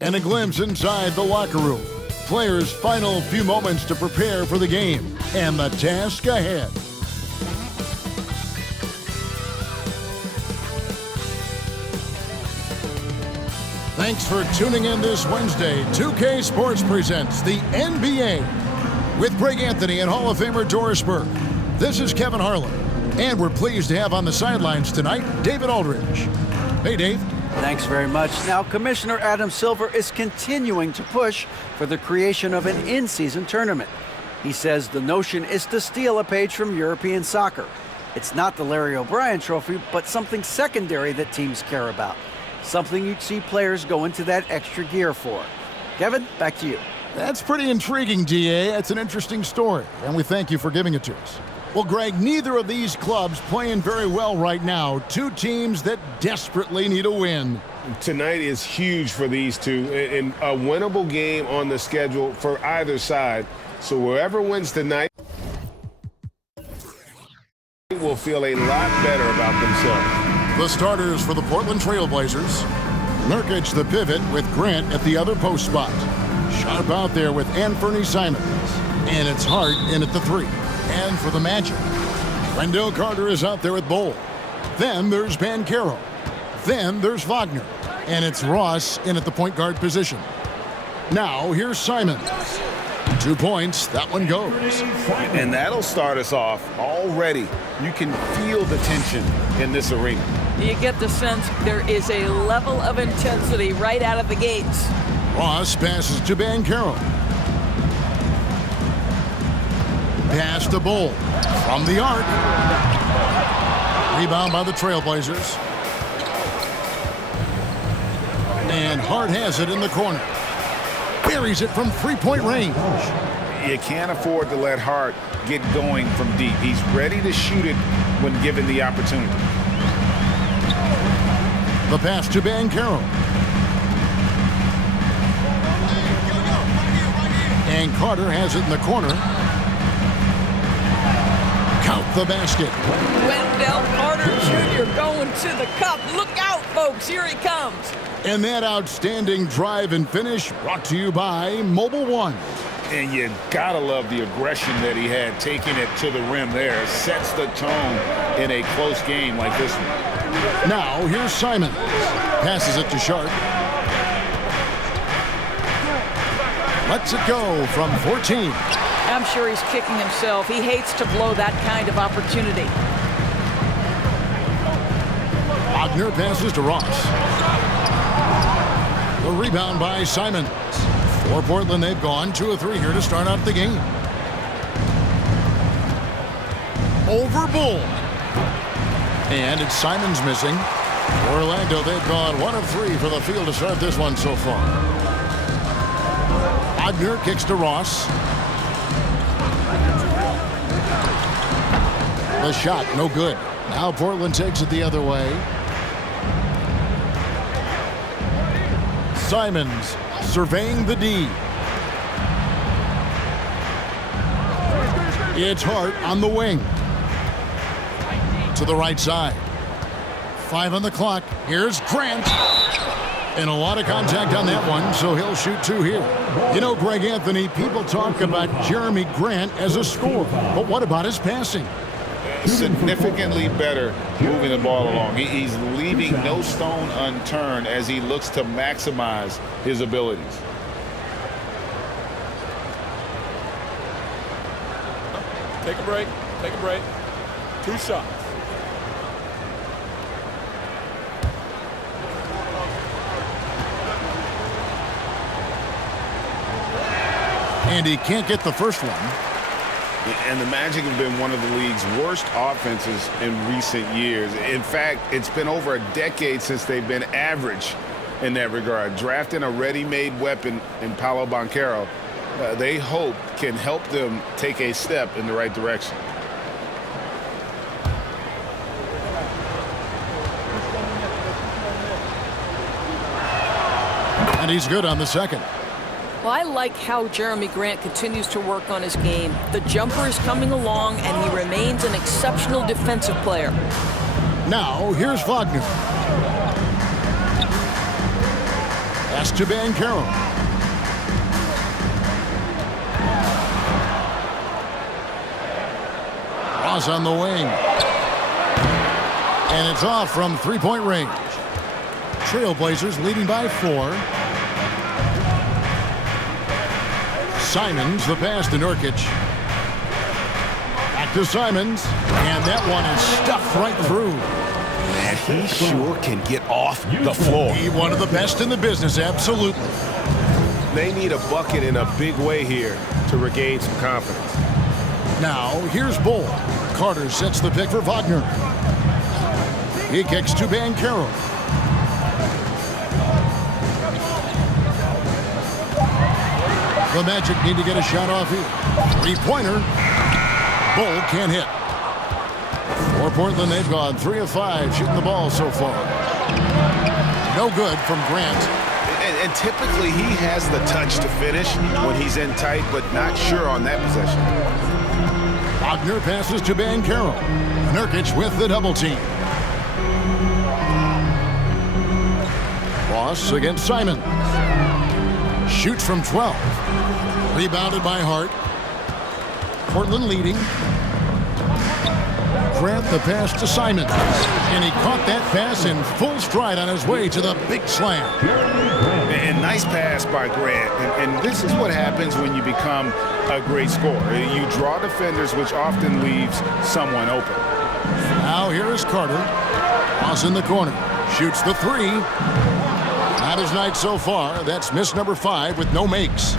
And a glimpse inside the locker room. Players' final few moments to prepare for the game and the task ahead. Thanks for tuning in this Wednesday. 2K Sports presents the NBA with Greg Anthony and Hall of Famer Doris Burke. This is Kevin Harlan, and we're pleased to have on the sidelines tonight David Aldridge. Hey, Dave. Thanks very much. Now, Commissioner Adam Silver is continuing to push for the creation of an in-season tournament. He says the notion is to steal a page from European soccer. It's not the Larry O'Brien Trophy, but something secondary that teams care about. Something you'd see players go into that extra gear for. Kevin, back to you. That's pretty intriguing, DA. That's an interesting story, and we thank you for giving it to us. Well, Greg, neither of these clubs playing very well right now. Two teams that desperately need a win. Tonight is huge for these two, and a winnable game on the schedule for either side. So whoever wins tonight will feel a lot better about themselves. The starters for the Portland Trail Blazers. Nurkic, the pivot, with Grant at the other post spot. Sharp out there with Anthony Simons. And it's Hart in at the 3. And for the Magic, Wendell Carter is out there with Bol. Then there's Banchero. Then there's Wagner. And it's Ross in at the point guard position. Now here's Simons. 2 points. That one goes. And that'll start us off already. You can feel the tension in this arena. You get the sense there is a level of intensity right out of the gates. Ross passes to Banchero. Pass to Bol from the arc. Rebound by the Trailblazers. And Hart has it in the corner. Buries it from three-point range. You can't afford to let Hart get going from deep. He's ready to shoot it when given the opportunity. The pass to Banchero. And Carter has it in the corner. Count the basket. Wendell Carter Jr. going to the cup. Look out, folks. Here he comes. And that outstanding drive and finish brought to you by Mobile One. And you gotta love the aggression that he had, taking it to the rim there. Sets the tone in a close game like this one. Now here's Simons. Passes it to Sharp. Lets it go from 14. I'm sure he's kicking himself. He hates to blow that kind of opportunity. Wagner passes to Ross. The rebound by Simons. For Portland, they've gone 2 of 3 here to start out the game. Over Bol. And it's Simons missing. For Orlando, they've gone 1 of 3 for the field to start this one so far. Wagner kicks to Ross. The shot, no good. Now Portland takes it the other way. Simons surveying the D. It's Hart on the wing. To the right side. 5 on the clock. Here's Grant. And a lot of contact on that one, so he'll shoot 2 here. You know, Greg Anthony, people talk about Jeremy Grant as a scorer, but what about his passing? Significantly better moving the ball along. He's leaving no stone unturned as he looks to maximize his abilities. Take a break. Take a break. 2 shots. And he can't get the first one. And the Magic have been one of the league's worst offenses in recent years. In fact, it's been over a decade since they've been average in that regard. Drafting a ready-made weapon in Paolo Banchero, they hope can help them take a step in the right direction. And he's good on the second. Well, I like how Jeremy Grant continues to work on his game. The jumper is coming along, and he remains an exceptional defensive player. Now, here's Wagner. Pass to Banchero. Ross on the wing. And it's off from three-point range. Trailblazers leading by 4. Simons, the pass to Nurkic. Back to Simons. And that one is stuffed right through. Man, he sure can get off the floor. He one of the best in the business, absolutely. They need a bucket in a big way here to regain some confidence. Now, here's Bull. Carter sets the pick for Wagner. He kicks to Banchero. The Magic need to get a shot off here. Three-pointer. Bull can't hit. For Portland, they've gone 3 of 5 shooting the ball so far. No good from Grant. And typically he has the touch to finish when he's in tight, but not sure on that possession. Wagner passes to Banchero. Nurkic with the double team. Ross against Simon. Shoots from 12. Rebounded by Hart. Portland leading. Grant the pass to Simon. And he caught that pass in full stride on his way to the big slam. And nice pass by Grant. And this is what happens when you become a great scorer. You draw defenders, which often leaves someone open. Now here is Carter. Ross in the corner. Shoots the 3. Not his night so far. That's miss number 5 with no makes.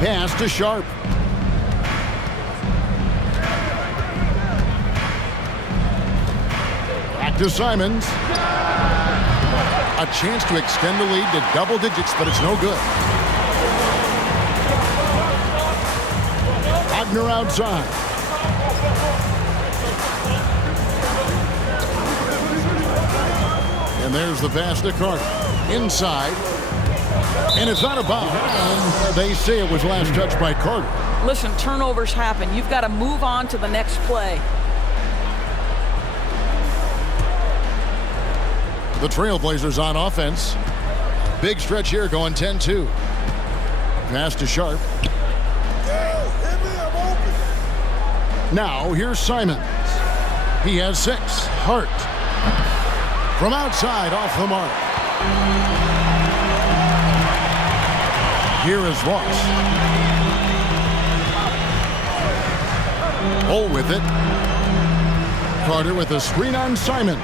Pass to Sharp. Back to Simons. A chance to extend the lead to double digits, but it's no good. Wagner outside. And there's the pass to Carter. Inside. And it's out of bounds. They say it was last touched by Carter. Listen, turnovers happen. You've got to move on to the next play. The Trailblazers on offense. Big stretch here going 10-2. Pass to Sharp. Now here's Simons. He has 6. Hart. From outside off the mark. Here is Ross. Bull with it. Carter with a screen on Simon.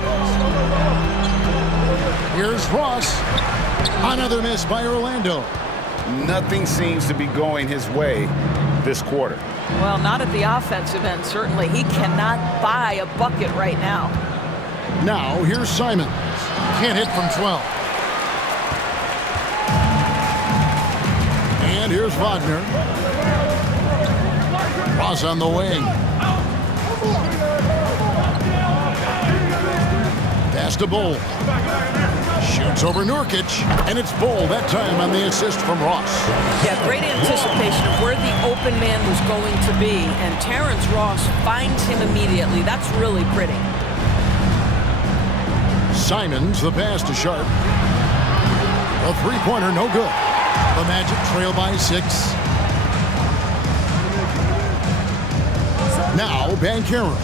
Here's Ross. Another miss by Orlando. Nothing seems to be going his way this quarter. Well, not at the offensive end, certainly. He cannot buy a bucket right now. Now, here's Simons. Can't hit from 12. And here's Wagner. Ross on the wing. Pass to Bull. Shoots over Nurkic, and it's Bull that time on the assist from Ross. Yeah, great anticipation of where the open man was going to be, and Terrence Ross finds him immediately. That's really pretty. Simons, the pass to Sharp. A three-pointer, no good. The Magic trail by 6. Now, Banchero.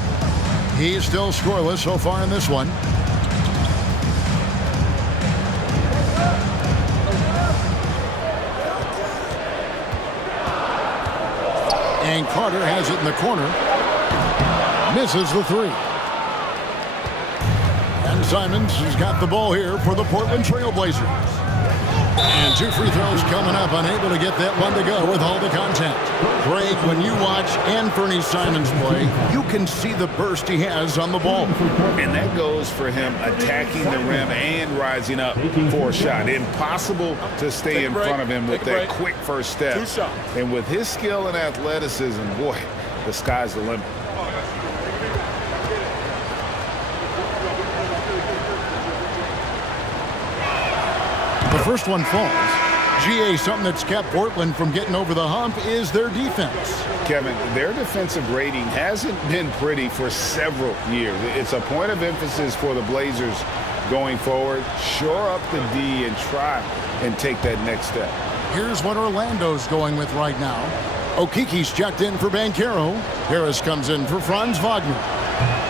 He's still scoreless so far in this one. And Carter has it in the corner. Misses the 3. And Simons has got the ball here for the Portland Trailblazers. And 2 free throws coming up, unable to get that one to go with all the contact. Greg, when you watch Anfernee Simons play, you can see the burst he has on the ball. And that goes for him attacking the rim and rising up for a shot. Impossible to stay in front of him with that quick first step. And with his skill and athleticism, boy, the sky's the limit. The first one falls. GA, something that's kept Portland from getting over the hump is their defense. Kevin, their defensive rating hasn't been pretty for several years. It's a point of emphasis for the Blazers going forward. Shore up the D and try and take that next step. Here's what Orlando's going with right now. Okiki's checked in for Banchero. Harris comes in for Franz Wagner.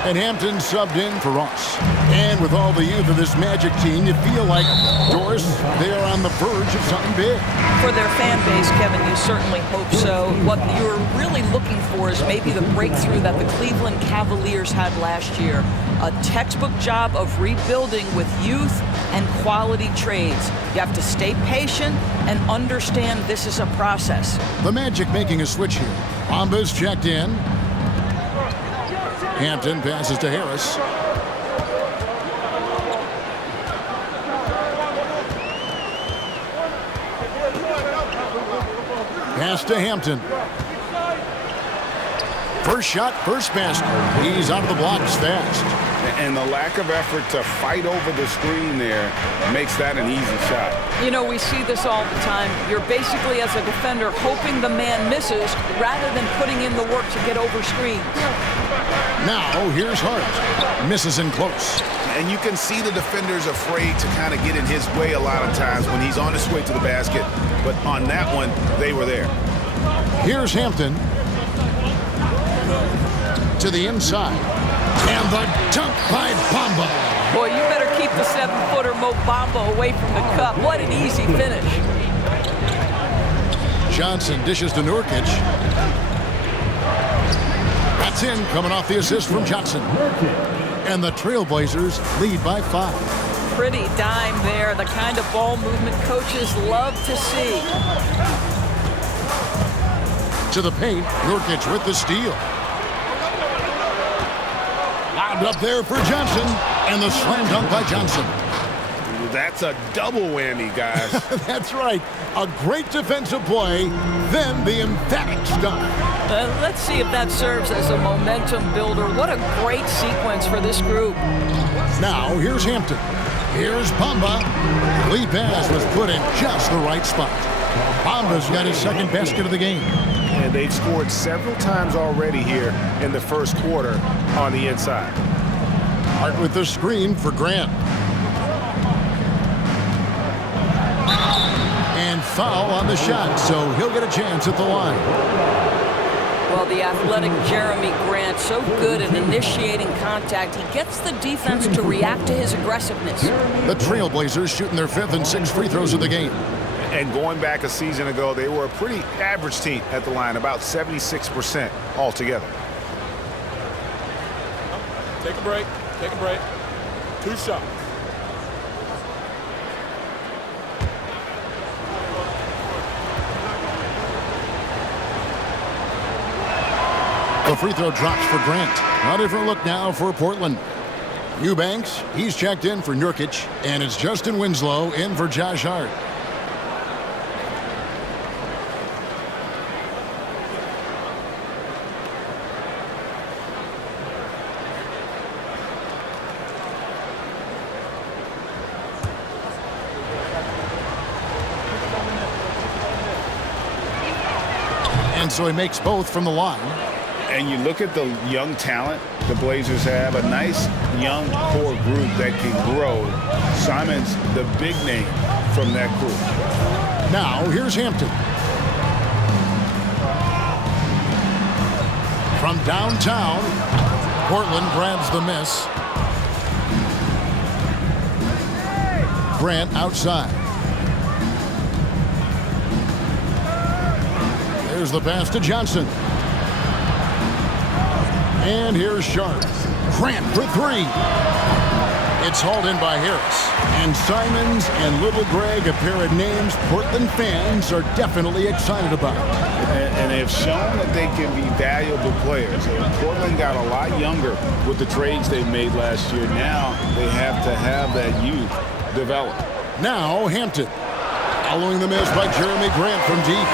And Hampton subbed in for Ross. And with all the youth of this Magic team, you feel like, Doris, they are on the verge of something big. For their fan base, Kevin, you certainly hope so. What you're really looking for is maybe the breakthrough that the Cleveland Cavaliers had last year. A textbook job of rebuilding with youth and quality trades. You have to stay patient and understand this is a process. The Magic making a switch here. Bamba's checked in. Hampton passes to Harris. Pass to Hampton. First shot, first basket. He's out of the blocks fast. And the lack of effort to fight over the screen there makes that an easy shot. You know, we see this all the time. You're basically, as a defender, hoping the man misses rather than putting in the work to get over screens. Now, here's Hart. Misses in close. And you can see the defender's afraid to kind of get in his way a lot of times when he's on his way to the basket. But on that one, they were there. Here's Hampton. To the inside. And the dunk by Bamba. Boy, you better keep the 7-footer Mo Bamba away from the cup. What an easy finish. Johnson dishes to Nurkic. That's in, coming off the assist from Johnson. And the Trailblazers lead by 5. Pretty dime there, the kind of ball movement coaches love to see. To the paint, Nurkic with the steal. Lobbed up there for Johnson, and the slam dunk by Johnson. That's a double whammy, guys. That's right. A great defensive play, then the emphatic stuff. Let's see if that serves as a momentum builder. What a great sequence for this group. Now, here's Hampton. Here's Bamba. Lee pass was put in just the right spot. Bamba's got his second basket of the game. And they've scored several times already here in the first quarter on the inside. Hart with the screen for Grant. And foul on the shot, so he'll get a chance at the line. Well, the athletic Jeremy Grant, so good at initiating contact. He gets the defense to react to his aggressiveness. The Trailblazers shooting their 5th and 6th free throws of the game. And going back a season ago, they were a pretty average team at the line, about 76% altogether. Take a break. Take a break. 2 shots. The free throw drops for Grant. A different look now for Portland. Eubanks, he's checked in for Nurkic, and it's Justin Winslow in for Josh Hart. And so he makes both from the line. And you look at the young talent the Blazers have, a nice young core group that can grow. Simon's the big name from that group. Now, here's Hampton. From downtown, Portland grabs the miss. Grant outside. There's the pass to Johnson. And here's Sharp. Grant for 3. It's hauled in by Harris. And Simons and Little Greg, a pair of names Portland fans are definitely excited about. And they've shown that they can be valuable players. Portland got a lot younger with the trades they made last year. Now they have to have that youth develop. Now Hampton. Following the miss by Jeremy Grant from deep.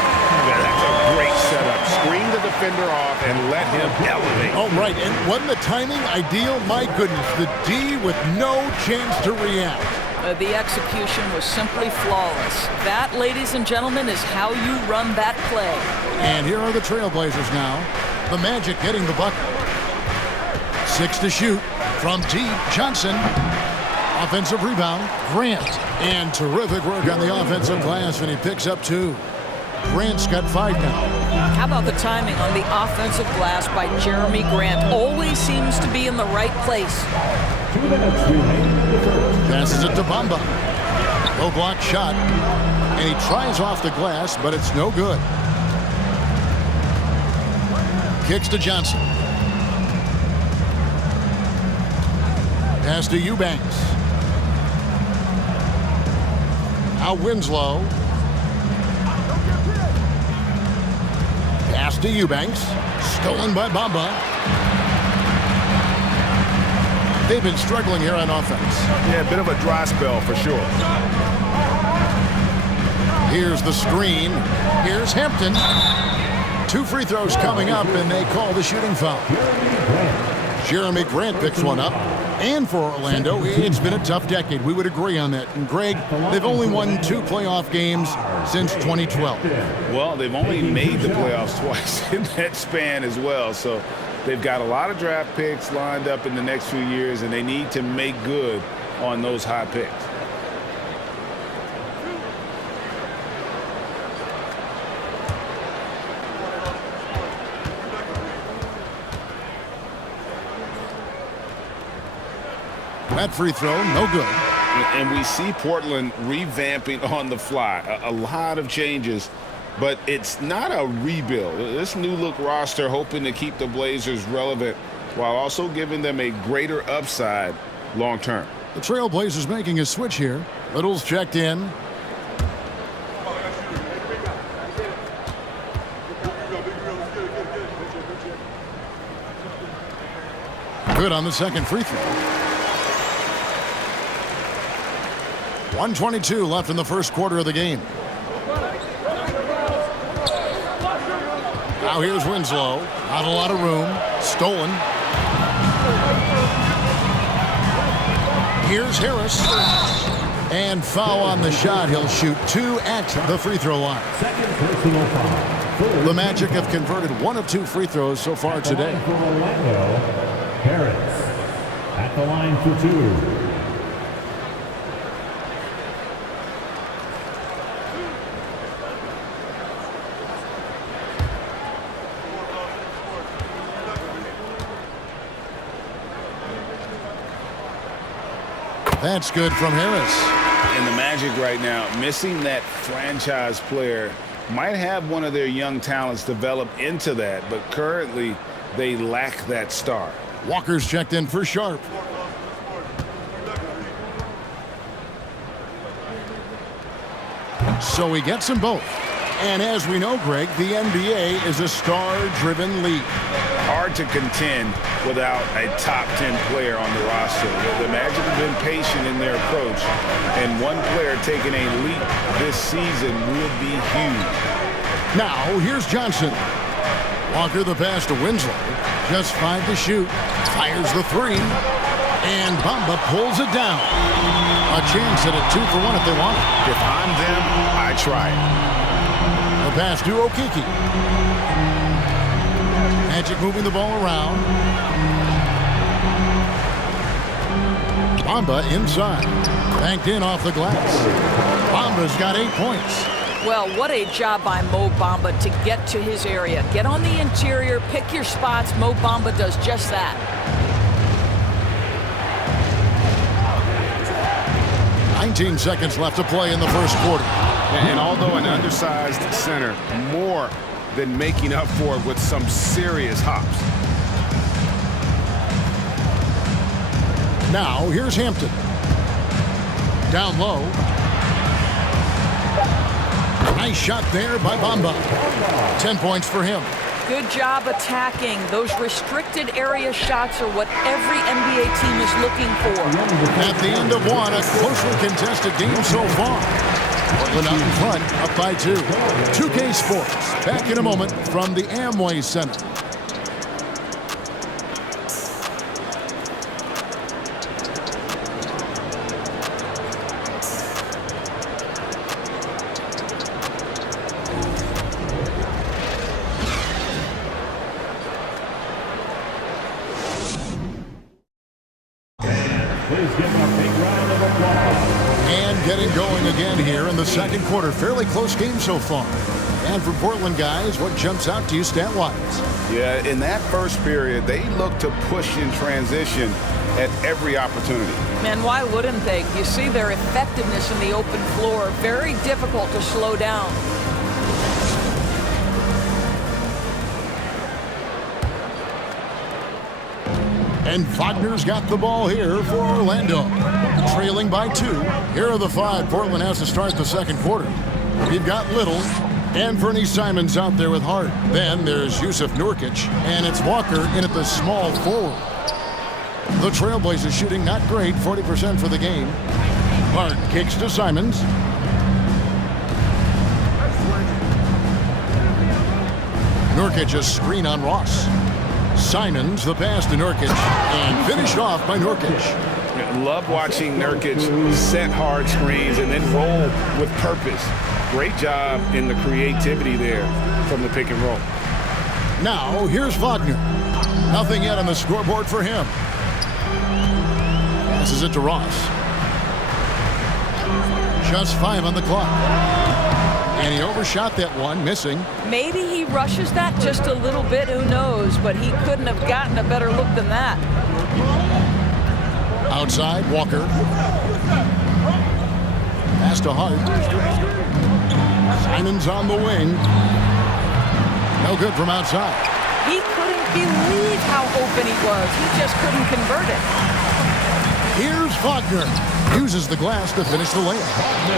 That's a great setup. Screen the defender off and let him elevate. Oh, right. And wasn't the timing ideal? My goodness, the D with no chance to react. The execution was simply flawless. That, ladies and gentlemen, is how you run that play. And here are the Trailblazers now. The Magic getting the bucket. 6 to shoot from deep. Johnson. Offensive rebound, Grant. And terrific work on the offensive glass, and he picks up 2. Grant's got 5 now. How about the timing on the offensive glass by Jeremy Grant? Always seems to be in the right place. Passes it to Bamba. Low block shot. And he tries off the glass, but it's no good. Kicks to Johnson. Pass to Eubanks. Now Winslow. Pass to Eubanks. Stolen by Bamba. They've been struggling here on offense. Yeah, a bit of a dry spell for sure. Here's the screen. Here's Hampton. 2 free throws coming up, and they call the shooting foul. Jeremy Grant picks one up. And for Orlando, it's been a tough decade. We would agree on that. And Greg, they've only won 2 playoff games since 2012. Well, they've only made the playoffs twice in that span as well. So they've got a lot of draft picks lined up in the next few years, and they need to make good on those high picks. That free throw, no good. And we see Portland revamping on the fly. A lot of changes, but it's not a rebuild. This new look roster hoping to keep the Blazers relevant while also giving them a greater upside long term. The Trailblazers making a switch here. Little's checked in. Good on the second free throw. 1:22 left in the first quarter of the game. Now here's Winslow. Not a lot of room. Stolen. Here's Harris. And foul on the shot. He'll shoot 2 at the free throw line. The Magic have converted 1 of 2 free throws so far today. Harris at the line for 2. That's good from Harris. And the Magic right now, missing that franchise player, might have one of their young talents develop into that, but currently they lack that star. Walker's checked in for Sharp. So he gets them both. And as we know, Greg, the NBA is a star-driven league. Hard to contend without a top 10 player on the roster. The Magic have been patient in their approach, and one player taking a leap this season would be huge. Now, here's Johnson. Walker the pass to Winslow. Just 5 to shoot. Fires the 3. And Bamba pulls it down. A chance at a 2 for 1 if they want it. If I'm them, I try it. The pass to Okeke. Magic moving the ball around. Bamba inside. Banked in off the glass. Bamba's got 8 points. Well, what a job by Mo Bamba to get to his area. Get on the interior, pick your spots. Mo Bamba does just that. 19 seconds left to play in the first quarter. And although an undersized center, more than making up for it with some serious hops. Now, here's Hampton. Down low. Nice shot there by Bamba. 10 points for him. Good job attacking. Those restricted area shots are what every NBA team is looking for. At the end of one, a closely contested game so far. Portland out in front, up by 2. 2K Sports, back in a moment from the Amway Center. Please give a big round of here in the second quarter. Fairly close game so far. And for Portland guys, what jumps out to you stat-wise? Yeah, in that first period, they looked to push in transition at every opportunity. Man, why wouldn't they? You see their effectiveness in the open floor. Very difficult to slow down. And Wagner's got the ball here for Orlando. Trailing by 2. Here are the 5 Portland has to start the second quarter. We've got Little and Fernie Simons out there with Hart. Then there's Yusuf Nurkic, and it's Walker in at the small forward. The Trailblazers shooting not great, 40% for the game. Hart kicks to Simons. Nurkic a screen on Ross. Simons the pass to Nurkic and finished off by Nurkic. Love watching Nurkic set hard screens and then roll with purpose. Great job in the creativity there from the pick and roll. Now here's Wagner. Nothing yet on the scoreboard for him. Passes it to Ross. Just 5 on the clock. And he overshot that one, missing. Maybe he rushes that just a little bit, who knows, but he couldn't have gotten a better look than that. Outside, Walker. Pass to Hart. Simons on the wing. No good from outside. He couldn't believe how open he was. He just couldn't convert it. Here's Wagner. Uses the glass to finish the layup.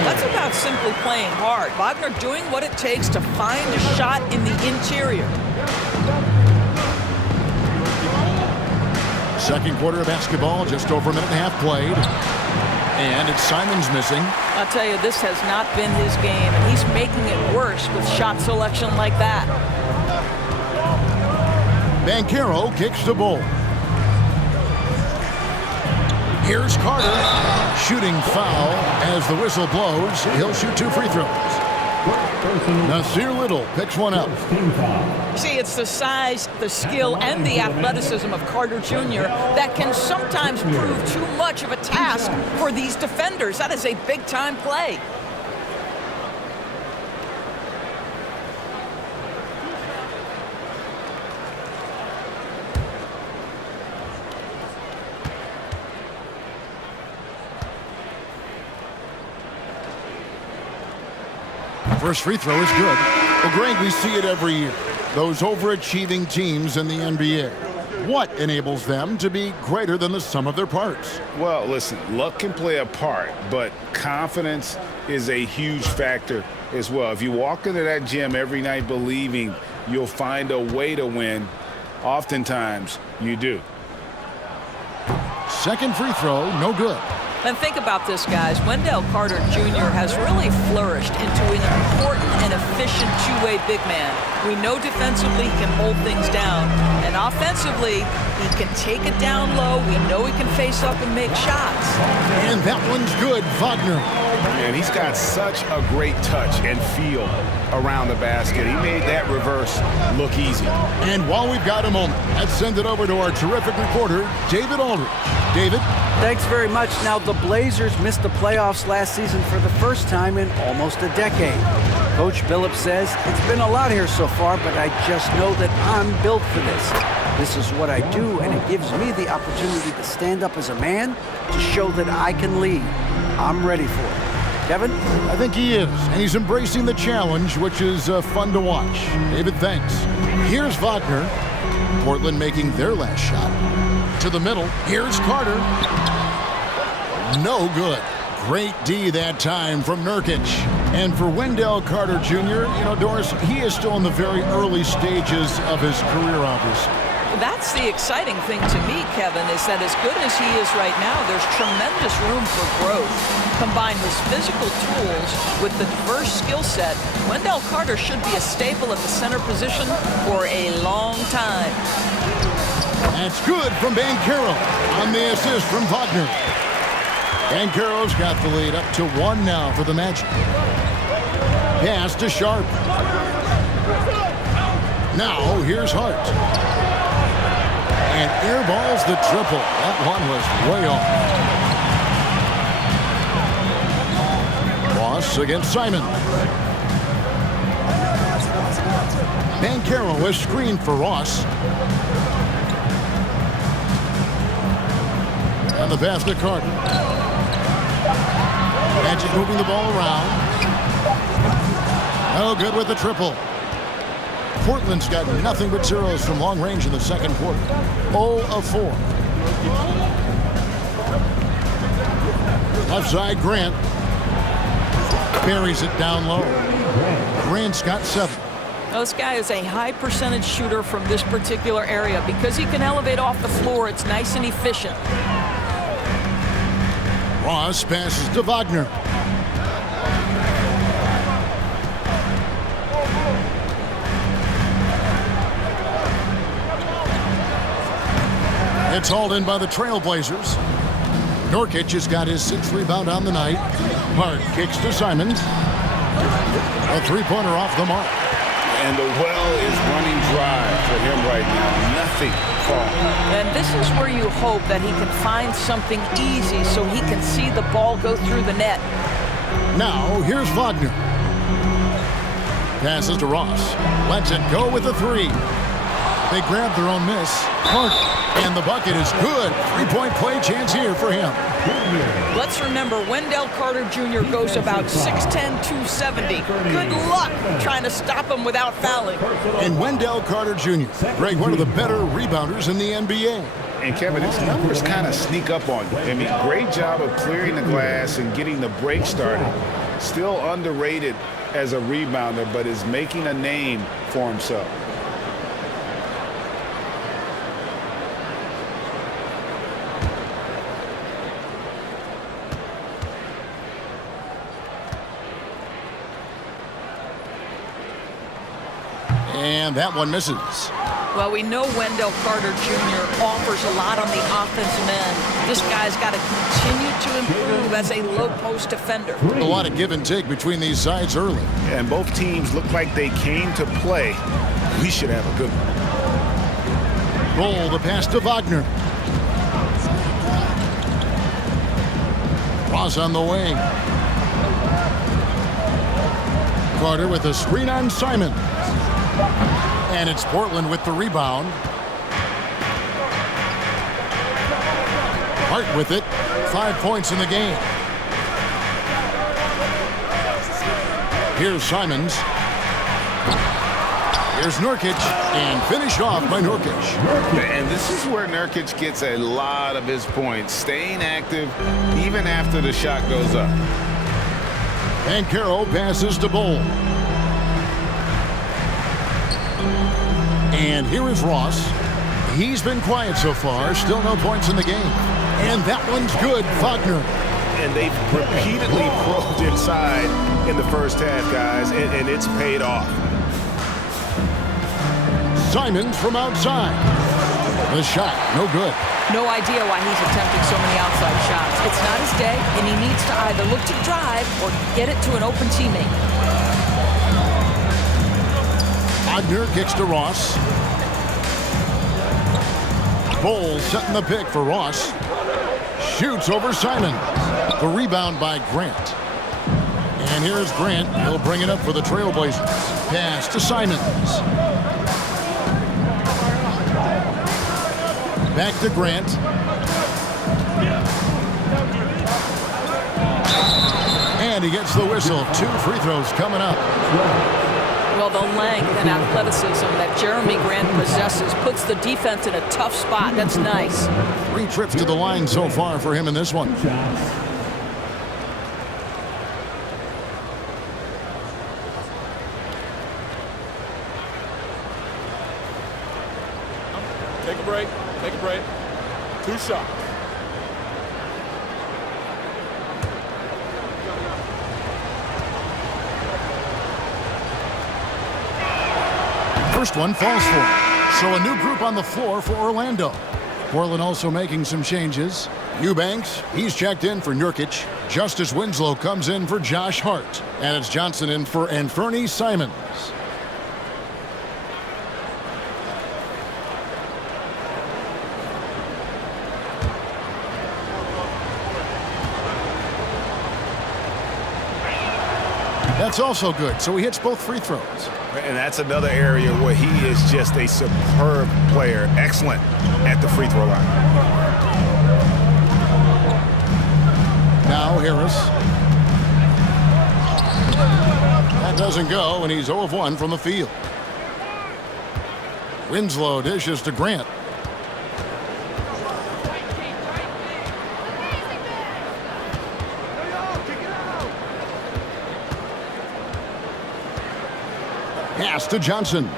That's about simply playing hard. Wagner doing what it takes to find a shot in the interior. Second quarter of basketball, just over a minute and a half played. And it's Simons missing. I'll tell you, this has not been his game, and he's making it worse with shot selection like that. Banchero kicks the ball. Here's Carter. Shooting foul as the whistle blows. He'll shoot 2 free throws. Nasir Little picks one up. See, it's the size, the skill, and the athleticism of Carter Jr. that can sometimes prove too much of a task for these defenders. That is a big-time play. First free throw is good. Well, Greg, we see it every year. Those overachieving teams in the NBA. What enables them to be greater than the sum of their parts? Well, listen, luck can play a part, but confidence is a huge factor as well. If you walk into that gym every night believing you'll find a way to win, oftentimes you do. Second free throw, no good. And think about this, guys. Wendell Carter Jr. has really flourished into an important and efficient two-way big man. We know defensively he can hold things down, and offensively he can take it down low. We know he can face up and make shots. And that one's good, Wagner. And he's got such a great touch and feel around the basket. He made that reverse look easy. And while we've got a moment, let's send it over to our terrific reporter, David Aldridge. David? Thanks very much. Now, the Blazers missed the playoffs last season for the first time in almost a decade. Coach Billups says, it's been a lot here so far, but I just know that I'm built for this. This is what I do, and it gives me the opportunity to stand up as a man to show that I can lead. I'm ready for it. Kevin? I think he is, and he's embracing the challenge, which is fun to watch. David, thanks. Here's Wagner. Portland making their last shot. To the middle. Here's Carter. No good. Great D that time from Nurkic. And for Wendell Carter Jr., you know, Doris, he is still in the very early stages of his career, obviously. That's the exciting thing to me, Kevin, is that as good as he is right now, there's tremendous room for growth. Combine his physical tools with the diverse skill set, Wendell Carter should be a staple at the center position for a long time. That's good from Banchero on the assist from Wagner. Banchero's got the lead up to 1 now for the Magic. Pass to Sharp. Now here's Hart. And airballs the triple. That one was way off. Ross Ross against Simon. Banchero is screened for Ross. And the pass to Carter. Magic moving the ball around. No good with the triple. Portland's got nothing but zeros from long range in the second quarter. 0 of 4. Left side, Grant. Buries it down low. Grant's got 7. This guy is a high percentage shooter from this particular area. Because he can elevate off the floor, it's nice and efficient. Ross passes to Wagner. It's hauled in by the Trailblazers. Nurkic has got his 6th rebound on the night. Hart kicks to Simons. A three-pointer off the mark. And the well is running dry for him right now. Nothing falling. And this is where you hope that he can find something easy so he can see the ball go through the net. Now, here's Wagner. Passes to Ross. Lets it go with a 3. They grab their own miss. Hart. And the bucket is good. 3-point play chance here for him. Let's remember, Wendell Carter Jr. goes about 6'10", 270. Good luck trying to stop him without fouling. And Wendell Carter Jr., Greg, one of the better rebounders in the NBA. And Kevin, his numbers kind of sneak up on you. I mean, great job of clearing the glass and getting the break started. Still underrated as a rebounder, but is making a name for himself. And that one misses. Well, we know Wendell Carter Jr. offers a lot on the offensive end. This guy's got to continue to improve as a low-post defender. A lot of give and take between these sides early. And both teams look like they came to play. We should have a good one. Roll the pass to Wagner. Ross on the wing. Carter with a screen on Simon. And it's Portland with the rebound. Hart with it. 5 points in the game. Here's Simons. Here's Nurkic. And finished off by Nurkic. And this is where Nurkic gets a lot of his points. Staying active even after the shot goes up. Banchero passes to Bol. And here is Ross. He's been quiet so far. Still no points in the game. And that one's good. Wagner. And they've repeatedly probed inside in the first half, guys, and it's paid off. Simons from outside. The shot, no good. No idea why he's attempting so many outside shots. It's not his day, and he needs to either look to drive or get it to an open teammate. Wagner kicks to Ross. Bol setting the pick for Ross. Shoots over Simon. The rebound by Grant. And here's Grant. He'll bring it up for the Trailblazers. Pass to Simons. Back to Grant. And he gets the whistle. 2 free throws coming up. Well, the length and athleticism that Jeremy Grant possesses puts the defense in a tough spot. That's nice. 3 trips to the line so far for him in this one. Take a break. Take a break. 2 shots. First one falls for him. So a new group on the floor for Orlando. Portland also making some changes. Eubanks, he's checked in for Nurkic. Justice Winslow comes in for Josh Hart. And it's Johnson in for Anfernee Simons. That's also good, so he hits both free throws. And that's another area where he is just a superb player. Excellent at the free throw line. Now Harris. That doesn't go, and he's 0 of 1 from the field. Winslow dishes to Grant. Pass to Johnson.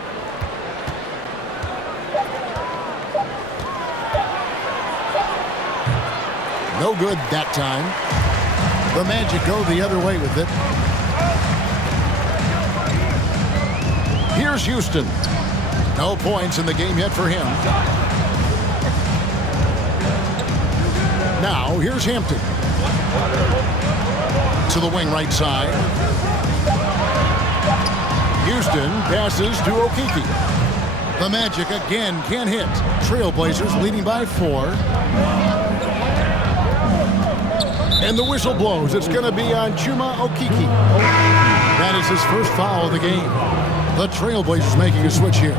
No good that time. The Magic go the other way with it. Here's Houston. No points in the game yet for him. Now here's Hampton. To the wing right side. Houston passes to Okeke. The Magic again can't hit. Trailblazers leading by 4. And the whistle blows. It's going to be on Chuma Okeke. That is his first foul of the game. The Trailblazers making a switch here.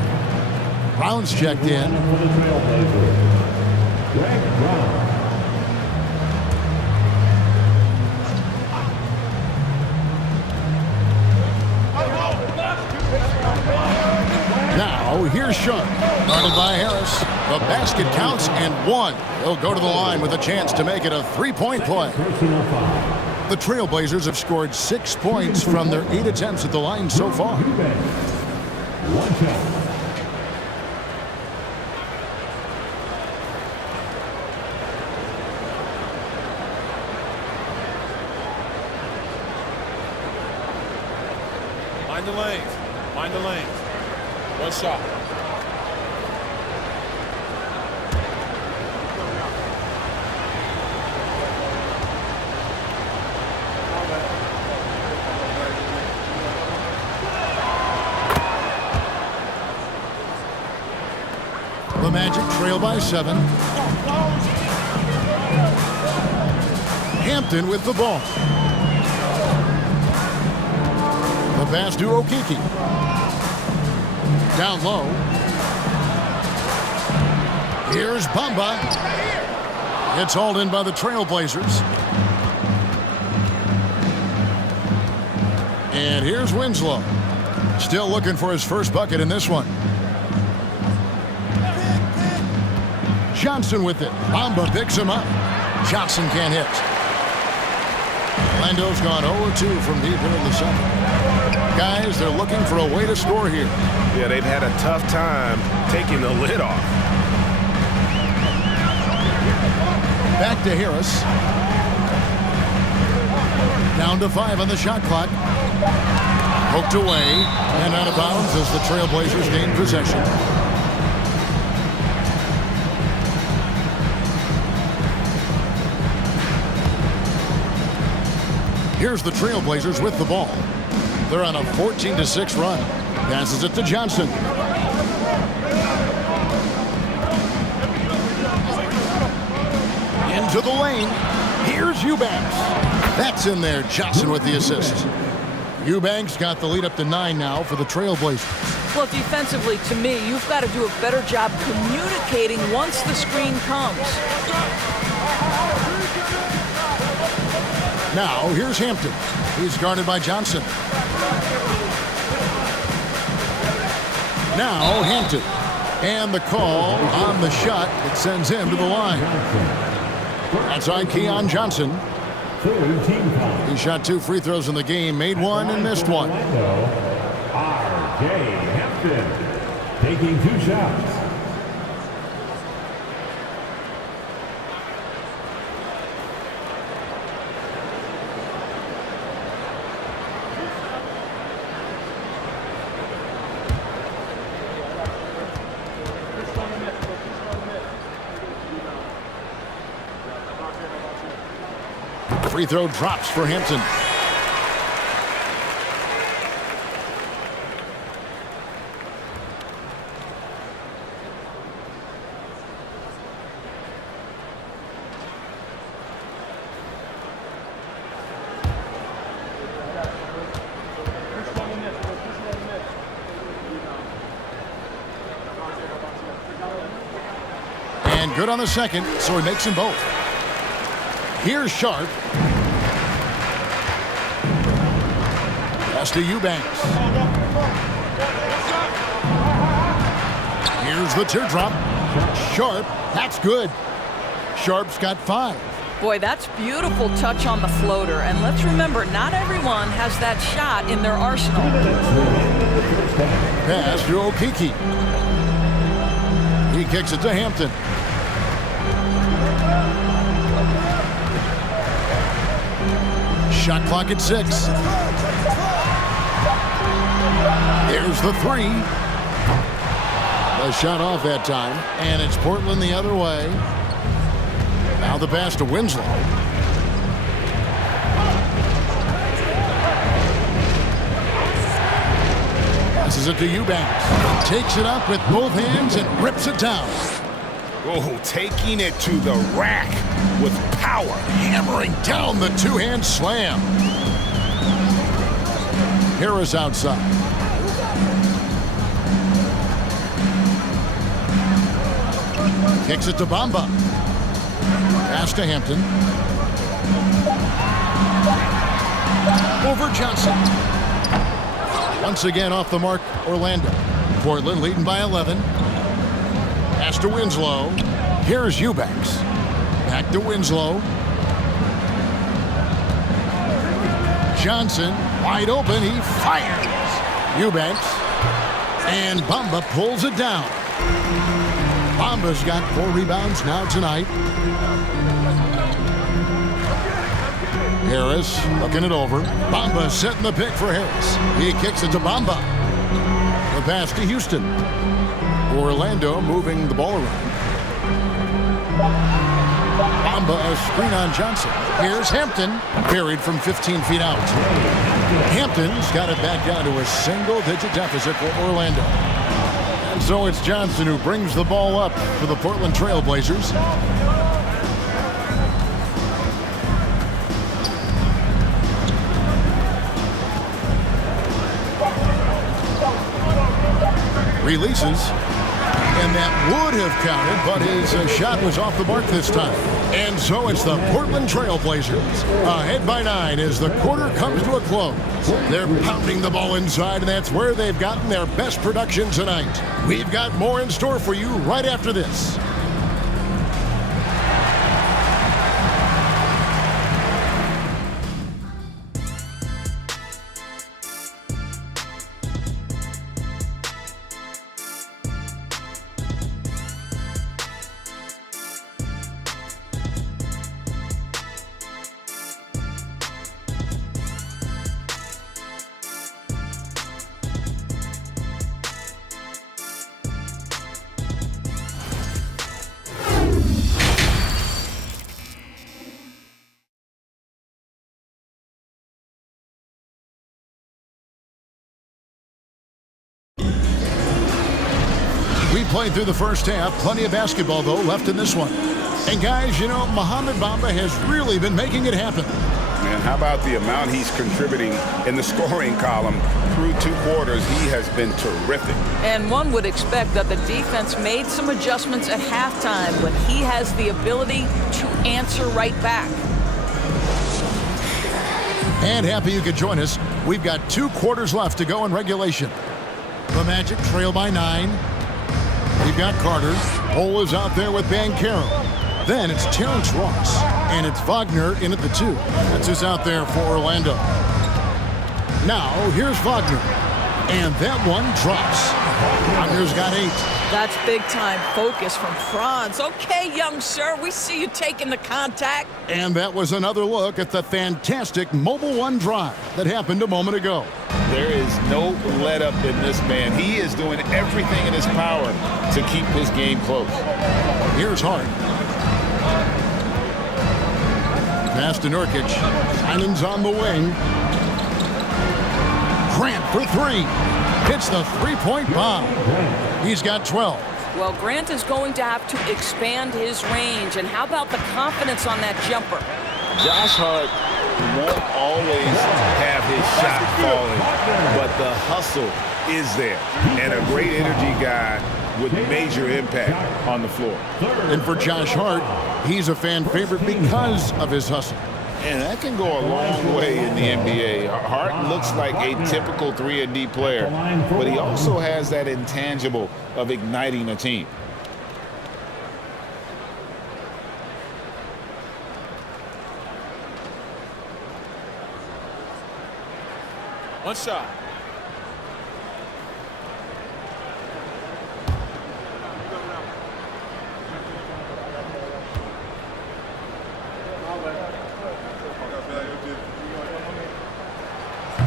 Brown's checked in. Now, here's Sharp. Guarded by Harris. The basket counts and 1. He'll go to the line with a chance to make it a 3-point play. The Trailblazers have scored 6 points from their 8 attempts at the line so far. Mind the lanes. Mind the lanes. One shot. The Magic trail by 7. Hampton with the ball. The pass to Okeke. Down low. Here's Bamba. It's hauled in by the Trailblazers. And here's Winslow. Still looking for his first bucket in this one. Johnson with it. Bamba picks him up. Johnson can't hit. Orlando's gone 0-2 from deep here in the second. Guys, they're looking for a way to score here. Yeah, they've had a tough time taking the lid off. Back to Harris. Down to 5 on the shot clock. Poked away and out of bounds as the Trailblazers gain possession. Here's the Trailblazers with the ball. They're on a 14-6 run. Passes it to Johnson. Into the lane. Here's Eubanks. That's in there. Johnson with the assist. Eubanks got the lead up to 9 now for the Trailblazers. Well, defensively, to me, you've got to do a better job communicating once the screen comes. Now, here's Hampton. He's guarded by Johnson. Now, Hampton. And the call on the shot that sends him to the line. That's on Keon Johnson. He shot 2 free throws in the game, made 1 and missed 1. R.J. Hampton taking 2 shots. Free throw drops for Hampton. good on the second, so he makes them both. Here's Sharp. Pass to Eubanks. Here's the teardrop. Sharp, that's good. Sharp's got 5. Boy, that's beautiful touch on the floater. And let's remember, not everyone has that shot in their arsenal. Pass to Okeke. He kicks it to Hampton. Shot clock at 6. There's the 3. The shot off that time, and it's Portland the other way. Now the pass to Winslow. Passes it to Eubanks. Takes it up with both hands and rips it down. Oh, taking it to the rack with power. Hammering down the two-hand slam. Harris outside. Kicks it to Bamba. Pass to Hampton. Over Johnson. Once again off the mark, Orlando. Portland leading by 11. Pass to Winslow. Here's Eubanks. Back to Winslow. Johnson wide open. He fires. Eubanks. And Bamba pulls it down. Bamba's got 4 rebounds now tonight. Harris looking it over. Bamba setting the pick for Harris. He kicks it to Bamba. The pass to Houston. Orlando moving the ball around. Bamba a screen on Johnson. Here's Hampton. Buried from 15 feet out. Hampton's got it back down to a single-digit deficit for Orlando. And so it's Johnson who brings the ball up for the Portland Trail Blazers. Releases, and that would have counted, but his shot was off the mark this time. And so it's the Portland Trail Blazers ahead by 9 as the quarter comes to a close. They're pounding the ball inside, and that's where they've gotten their best production tonight. We've got more in store for you right after this. We played through the first half. Plenty of basketball, though, left in this one. And, guys, you know, Mohamed Bamba has really been making it happen. Man, how about the amount he's contributing in the scoring column through 2 quarters? He has been terrific. And one would expect that the defense made some adjustments at halftime, but he has the ability to answer right back. And happy you could join us. We've got 2 quarters left to go in regulation. The Magic trail by 9. We've got Carter. Cole is out there with Banchero. Then it's Terrence Ross. And it's Wagner in at the 2. That's who's out there for Orlando. Now, here's Wagner. And that one drops. Wagner's got 8. That's big-time focus from Franz. Okay, young sir, we see you taking the contact. And that was another look at the fantastic Mobile One drive that happened a moment ago. There is no let-up in this man. He is doing everything in his power to keep this game close. Here's Hart. Pass to Nurkic. Simon's on the wing. Grant for 3. Hits the three-point bomb. He's got 12. Well, Grant is going to have to expand his range. And how about the confidence on that jumper? Josh Hart won't always have his shot falling, but The hustle is there, and a great energy guy with major impact on the floor. And for Josh Hart, he's a fan favorite because of his hustle. And that can go a long way in the NBA. Hart looks like a typical 3-and-D player, but he also has that intangible of igniting a team. One shot.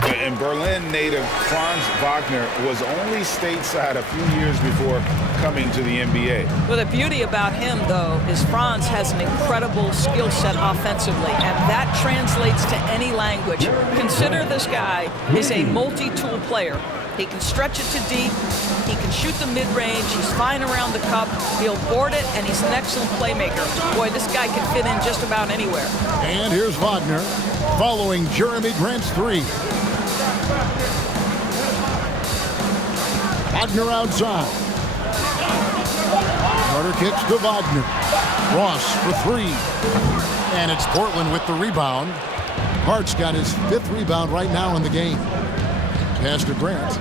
And Berlin native Franz Wagner was only stateside a few years before coming to the NBA. Well, the beauty about him, though, is Franz has an incredible skill set offensively, and that translates to any language. Consider this guy is a multi-tool player. He can stretch it to deep. He can shoot the mid-range. He's fine around the cup. He'll board it, and he's an excellent playmaker. Boy, this guy can fit in just about anywhere. And here's Wagner following Jeremy Grant's three. Wagner outside. Carter kicks to Wagner. Ross for three. And it's Portland with the rebound. Hart's got his 5th rebound right now in the game. Pass to Grant.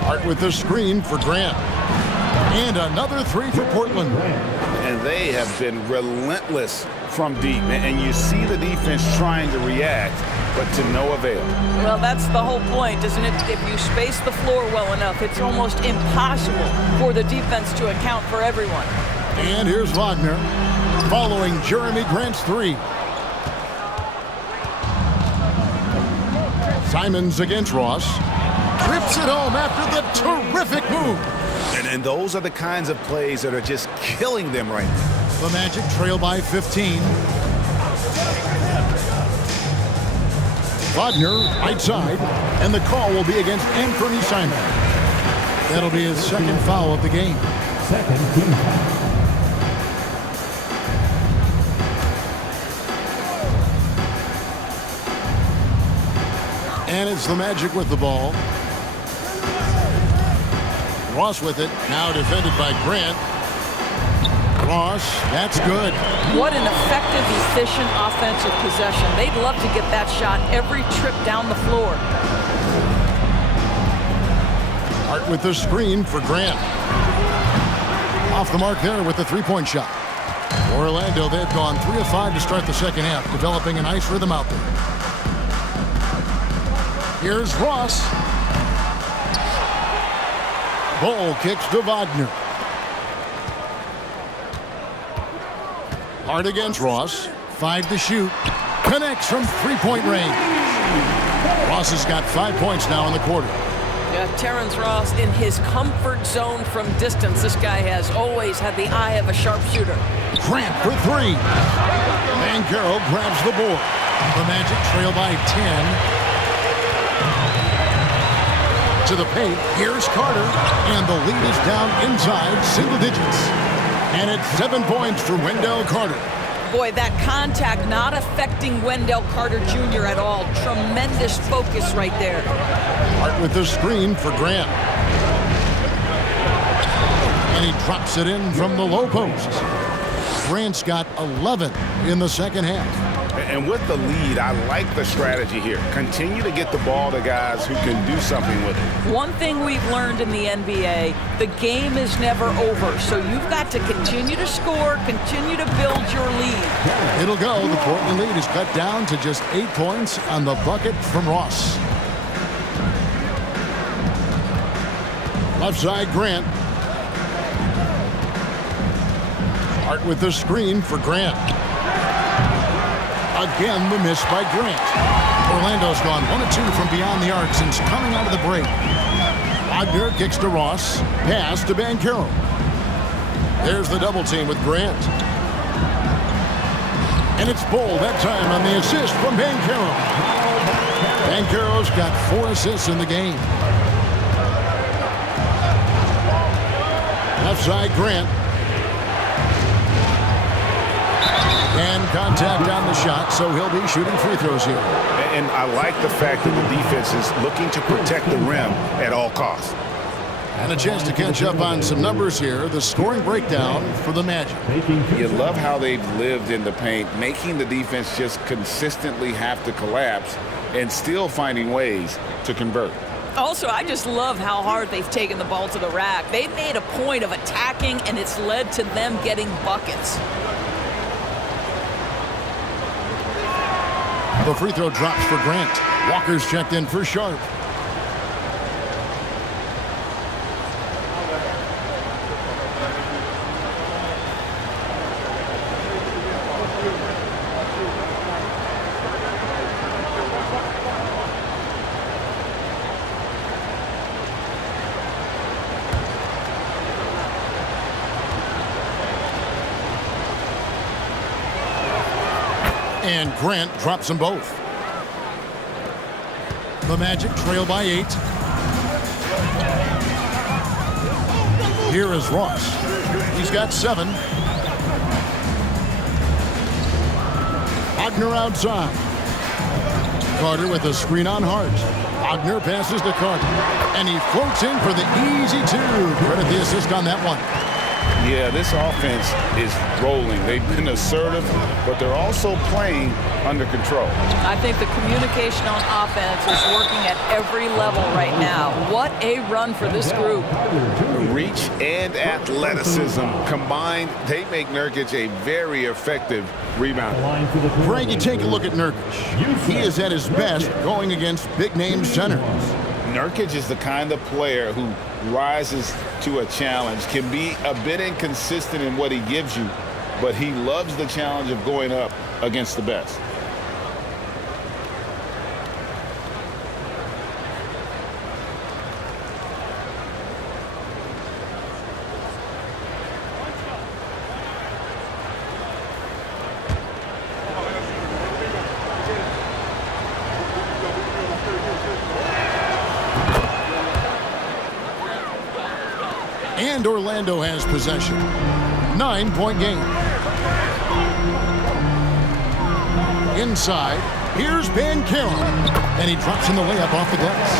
Hart with the screen for Grant. And another three for Portland. And they have been relentless from deep. And you see the defense trying to react, but to no avail. Well, that's the whole point, isn't it? If you space the floor well enough, it's almost impossible for the defense to account for everyone. And here's Wagner following Jeremy Grant's three. Simons against Ross. Trips it home after the terrific move. And those are the kinds of plays that are just killing them right now. The Magic trail by 15. Wagner right side, and the call will be against Anthony Simons. That'll be his 2nd foul of the game. Second team foul. And it's the Magic with the ball. Ross with it, now defended by Grant. Ross, that's good. What an effective, efficient offensive possession. They'd love to get that shot every trip down the floor. Hart with the screen for Grant. Off the mark there with the three-point shot. Orlando, they've gone 3 of 5 to start the second half, developing a nice rhythm out there. Here's Ross. Ball kicks to Wagner. Hart against Ross. 5 to shoot. Connects from three-point range. Ross has got 5 points now in the quarter. Yeah, Terrence Ross in his comfort zone from distance. This guy has always had the eye of a sharpshooter. Grant for three. Banchero grabs the board. The Magic trail by 10. To the paint, here's Carter, and the lead is down inside single digits. And it's 7 points for Wendell Carter. Boy, that contact not affecting Wendell Carter Jr. at all. Tremendous focus right there. Hart with the screen for Grant. And he drops it in from the low post. Grant's got 11 in the second half. And with the lead, I like the strategy here. Continue to get the ball to guys who can do something with it. One thing we've learned in the NBA, the game is never over. So you've got to continue to score, continue to build your lead. It'll go. The Portland lead is cut down to just 8 points on the bucket from Ross. Left side, Grant. Hart with the screen for Grant. Again, the miss by Grant. Orlando's gone 1 of 2 from beyond the arc since coming out of the break. Wagner kicks to Ross. Pass to Banchero. There's the double team with Grant. And it's Bull that time on the assist from Banchero. Banchero's got 4 assists in the game. Left side, Grant. And contact on the shot, so he'll be shooting free throws here. And I like the fact that the defense is looking to protect the rim at all costs. And a chance to catch up on some numbers here. The scoring breakdown for the Magic. You love how they've lived in the paint, making the defense just consistently have to collapse and still finding ways to convert. Also, I just love how hard they've taken the ball to the rack. They've made a point of attacking, and it's led to them getting buckets. The free throw drops for Grant. Walker's checked in for Sharp. And Grant drops them both. The Magic trail by 8. Here is Ross. He's got 7. Wagner outside. Carter with a screen on Hart. Wagner passes to Carter. And he floats in for the easy 2. Credit the assist on that one. Yeah, this offense is rolling. They've been assertive, but they're also playing under control. I think the communication on offense is working at every level right now. What a run for this group. Reach and athleticism combined, they make Nurkic a very effective rebounder. Greg, you take a look at Nurkic. He is at his best going against big-name centers. Nurkic is the kind of player who rises to a challenge, can be a bit inconsistent in what he gives you, but he loves the challenge of going up against the best. And Orlando has possession. 9-point game. Inside, here's Banchero. And he drops in the layup off the glass.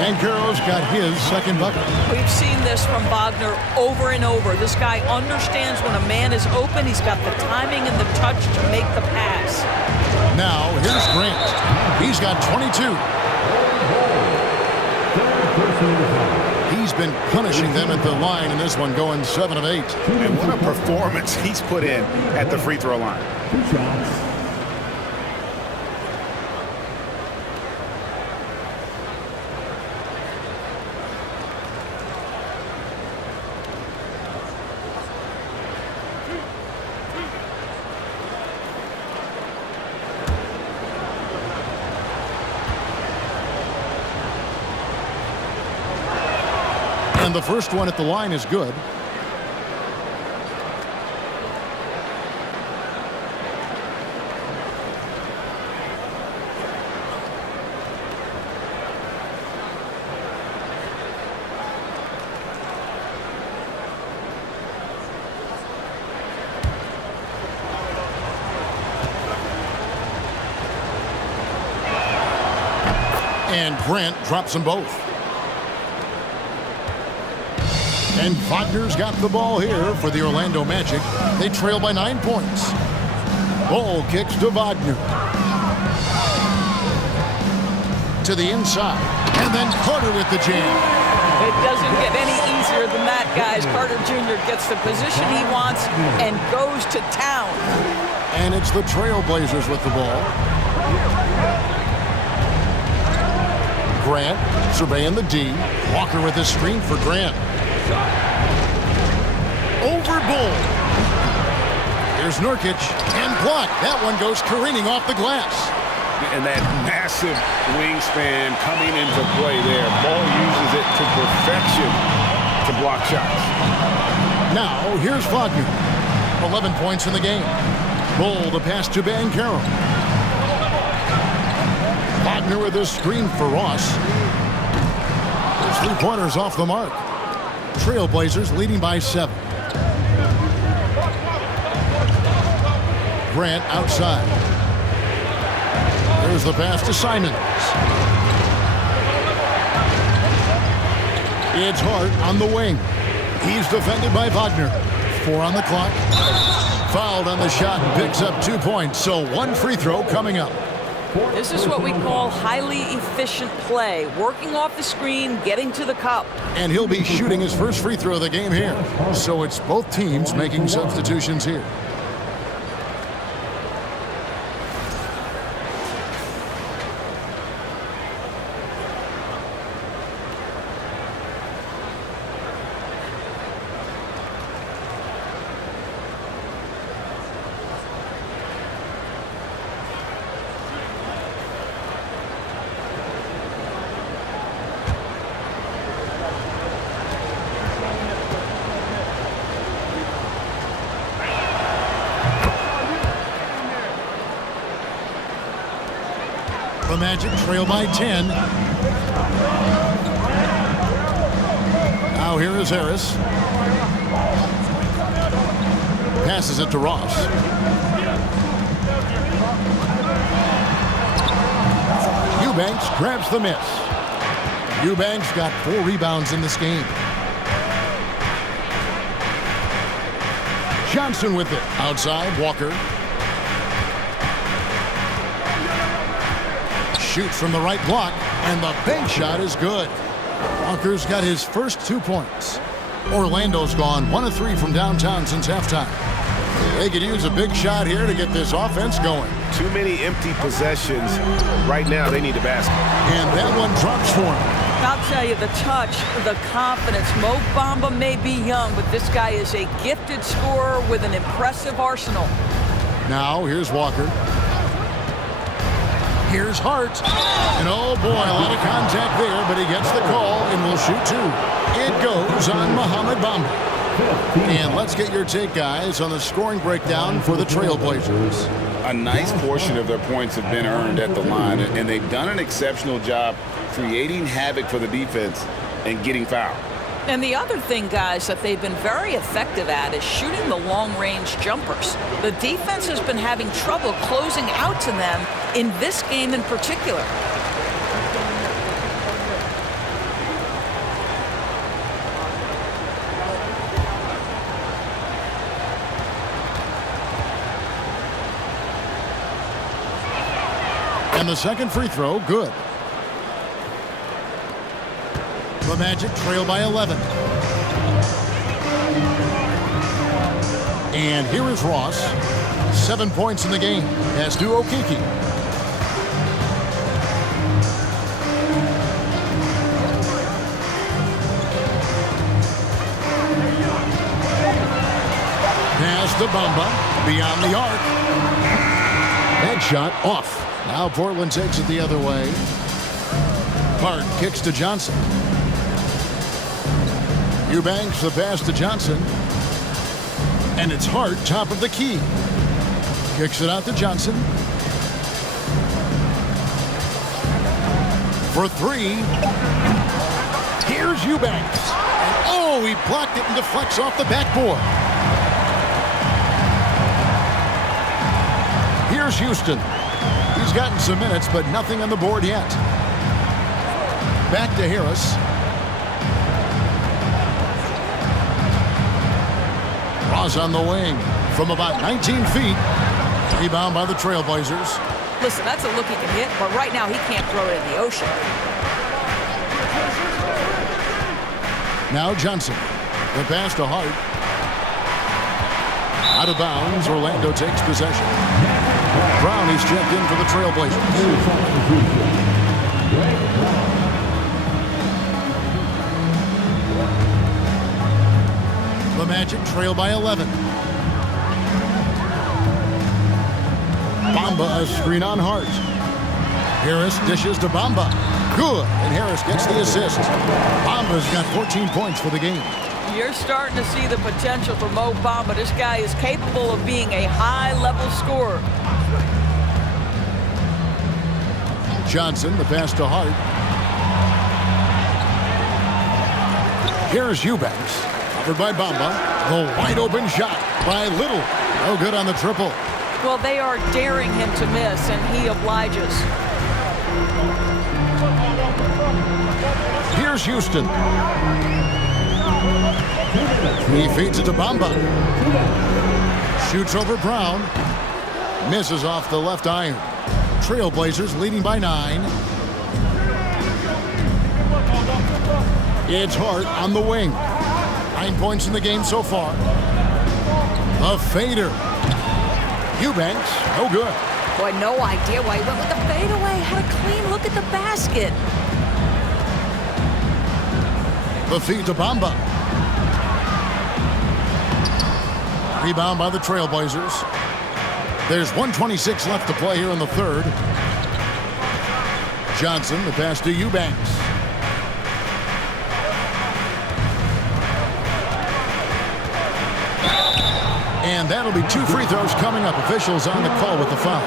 Banchero's got his second bucket. We've seen this from Wagner over and over. This guy understands when a man is open. He's got the timing and the touch to make the pass. Now, here's Grant. He's got 22. He's been punishing them at the line in this one, going 7 of 8. And what a performance he's put in at the free throw line. 2 shots. And the first one at the line is good. And Grant drops them both. And Wagner's got the ball here for the Orlando Magic. They trail by 9 points. Ball kicks to Wagner. To the inside. And then Carter with the jam. It doesn't get any easier than that, guys. Carter Jr. gets the position he wants and goes to town. And it's the Trailblazers with the ball. Grant surveying the D. Walker with his screen for Grant. Over Bull. Here's Nurkic and blocked. That one goes careening off the glass. And that massive wingspan coming into play there. Ball uses it to perfection to block shots. Now here's Wagner. 11 points in the game. Bull to pass to Banchero. Wagner with a screen for Ross. His 3-pointers off the mark. Trailblazers leading by 7. Grant outside. There's the pass to Simons. It's Hart on the wing. He's defended by Wagner. 4 on the clock. Fouled on the shot and picks up 2 points. So 1 free throw coming up. This is what we call highly efficient play. Working off the screen, getting to the cup. And he'll be shooting his first free throw of the game here. So it's both teams making substitutions here. The Magic trail by 10. Now here is Harris. Passes it to Ross. Eubanks grabs the miss. Eubanks got 4 rebounds in this game. Johnson with it. Outside, Walker. Shoots from the right block, and the bank shot is good. Walker's got his first 2 points. Orlando's gone 1 of 3 from downtown since halftime. They could use a big shot here to get this offense going. Too many empty possessions. Right now, they need the basket. And that one drops for him. I'll tell you, the touch, the confidence. Mo Bamba may be young, but this guy is a gifted scorer with an impressive arsenal. Now, here's Walker. Here's Hart. And oh boy, a lot of contact there, but he gets the call and will shoot 2. It goes on Mohamed Bamba. And let's get your take, guys, on the scoring breakdown for the Trailblazers. A nice portion of their points have been earned at the line, and they've done an exceptional job creating havoc for the defense and getting fouled. And the other thing, guys, that they've been very effective at is shooting the long-range jumpers. The defense has been having trouble closing out to them in this game in particular. And the second free throw, good. The Magic trail by 11. And here is Ross. 7 points in the game. As do Okeke. Pass to Bamba. Beyond the arc. That shot off. Now Portland takes it the other way. Hart kicks to Johnson. Eubanks the pass to Johnson. And it's Hart, top of the key. Kicks it out to Johnson. For 3. Here's Eubanks. And oh, he blocked it and deflects off the backboard. Here's Houston. He's gotten some minutes, but nothing on the board yet. Back to Harris. Ross on the wing from about 19 feet. Rebound by the Trailblazers. Listen, that's a look he can hit, but right now he can't throw it in the ocean. Now Johnson. The pass to Hart. Out of bounds. Orlando takes possession. Brown is checked in for the Trailblazers. The Magic trail by 11. Bamba a screen on Hart. Harris dishes to Bamba. Good. And Harris gets the assist. Bamba's got 14 points for the game. You're starting to see the potential for Mo Bamba. This guy is capable of being a high-level scorer. Johnson, the pass to Hart. Here's Eubanks. Covered by Bamba. The wide open shot by Little. No good on the triple. Well, they are daring him to miss, and he obliges. Here's Houston. He feeds it to Bamba. Shoots over Brown. Misses off the left iron. Trailblazers leading by 9. It's Hart on the wing. 9 points in the game so far. A fader. Eubanks, no good. Boy, no idea why he went with the fadeaway. Had a clean look at the basket. The feed to Bamba. Rebound by the Trailblazers. There's 1:26 left to play here in the third. Johnson, the pass to Eubanks. And that'll be 2 free throws coming up. Officials on the call with the foul.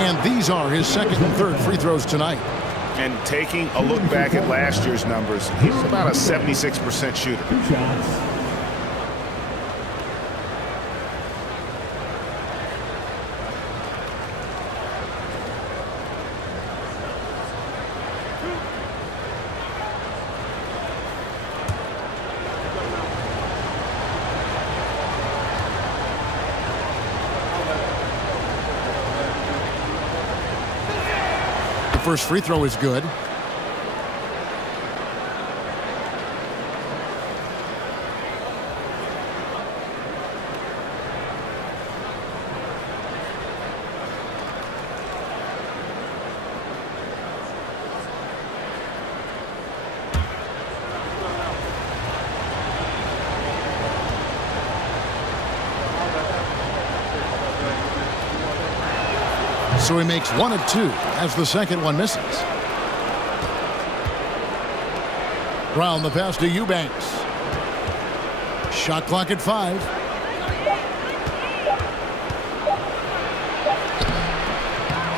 And these are his second and third free throws tonight. And taking a look back at last year's numbers, he's about a 76% shooter. 2 shots. First free throw is good. So he makes 1 of 2 as the second one misses. Brown the pass to Eubanks. Shot clock at 5.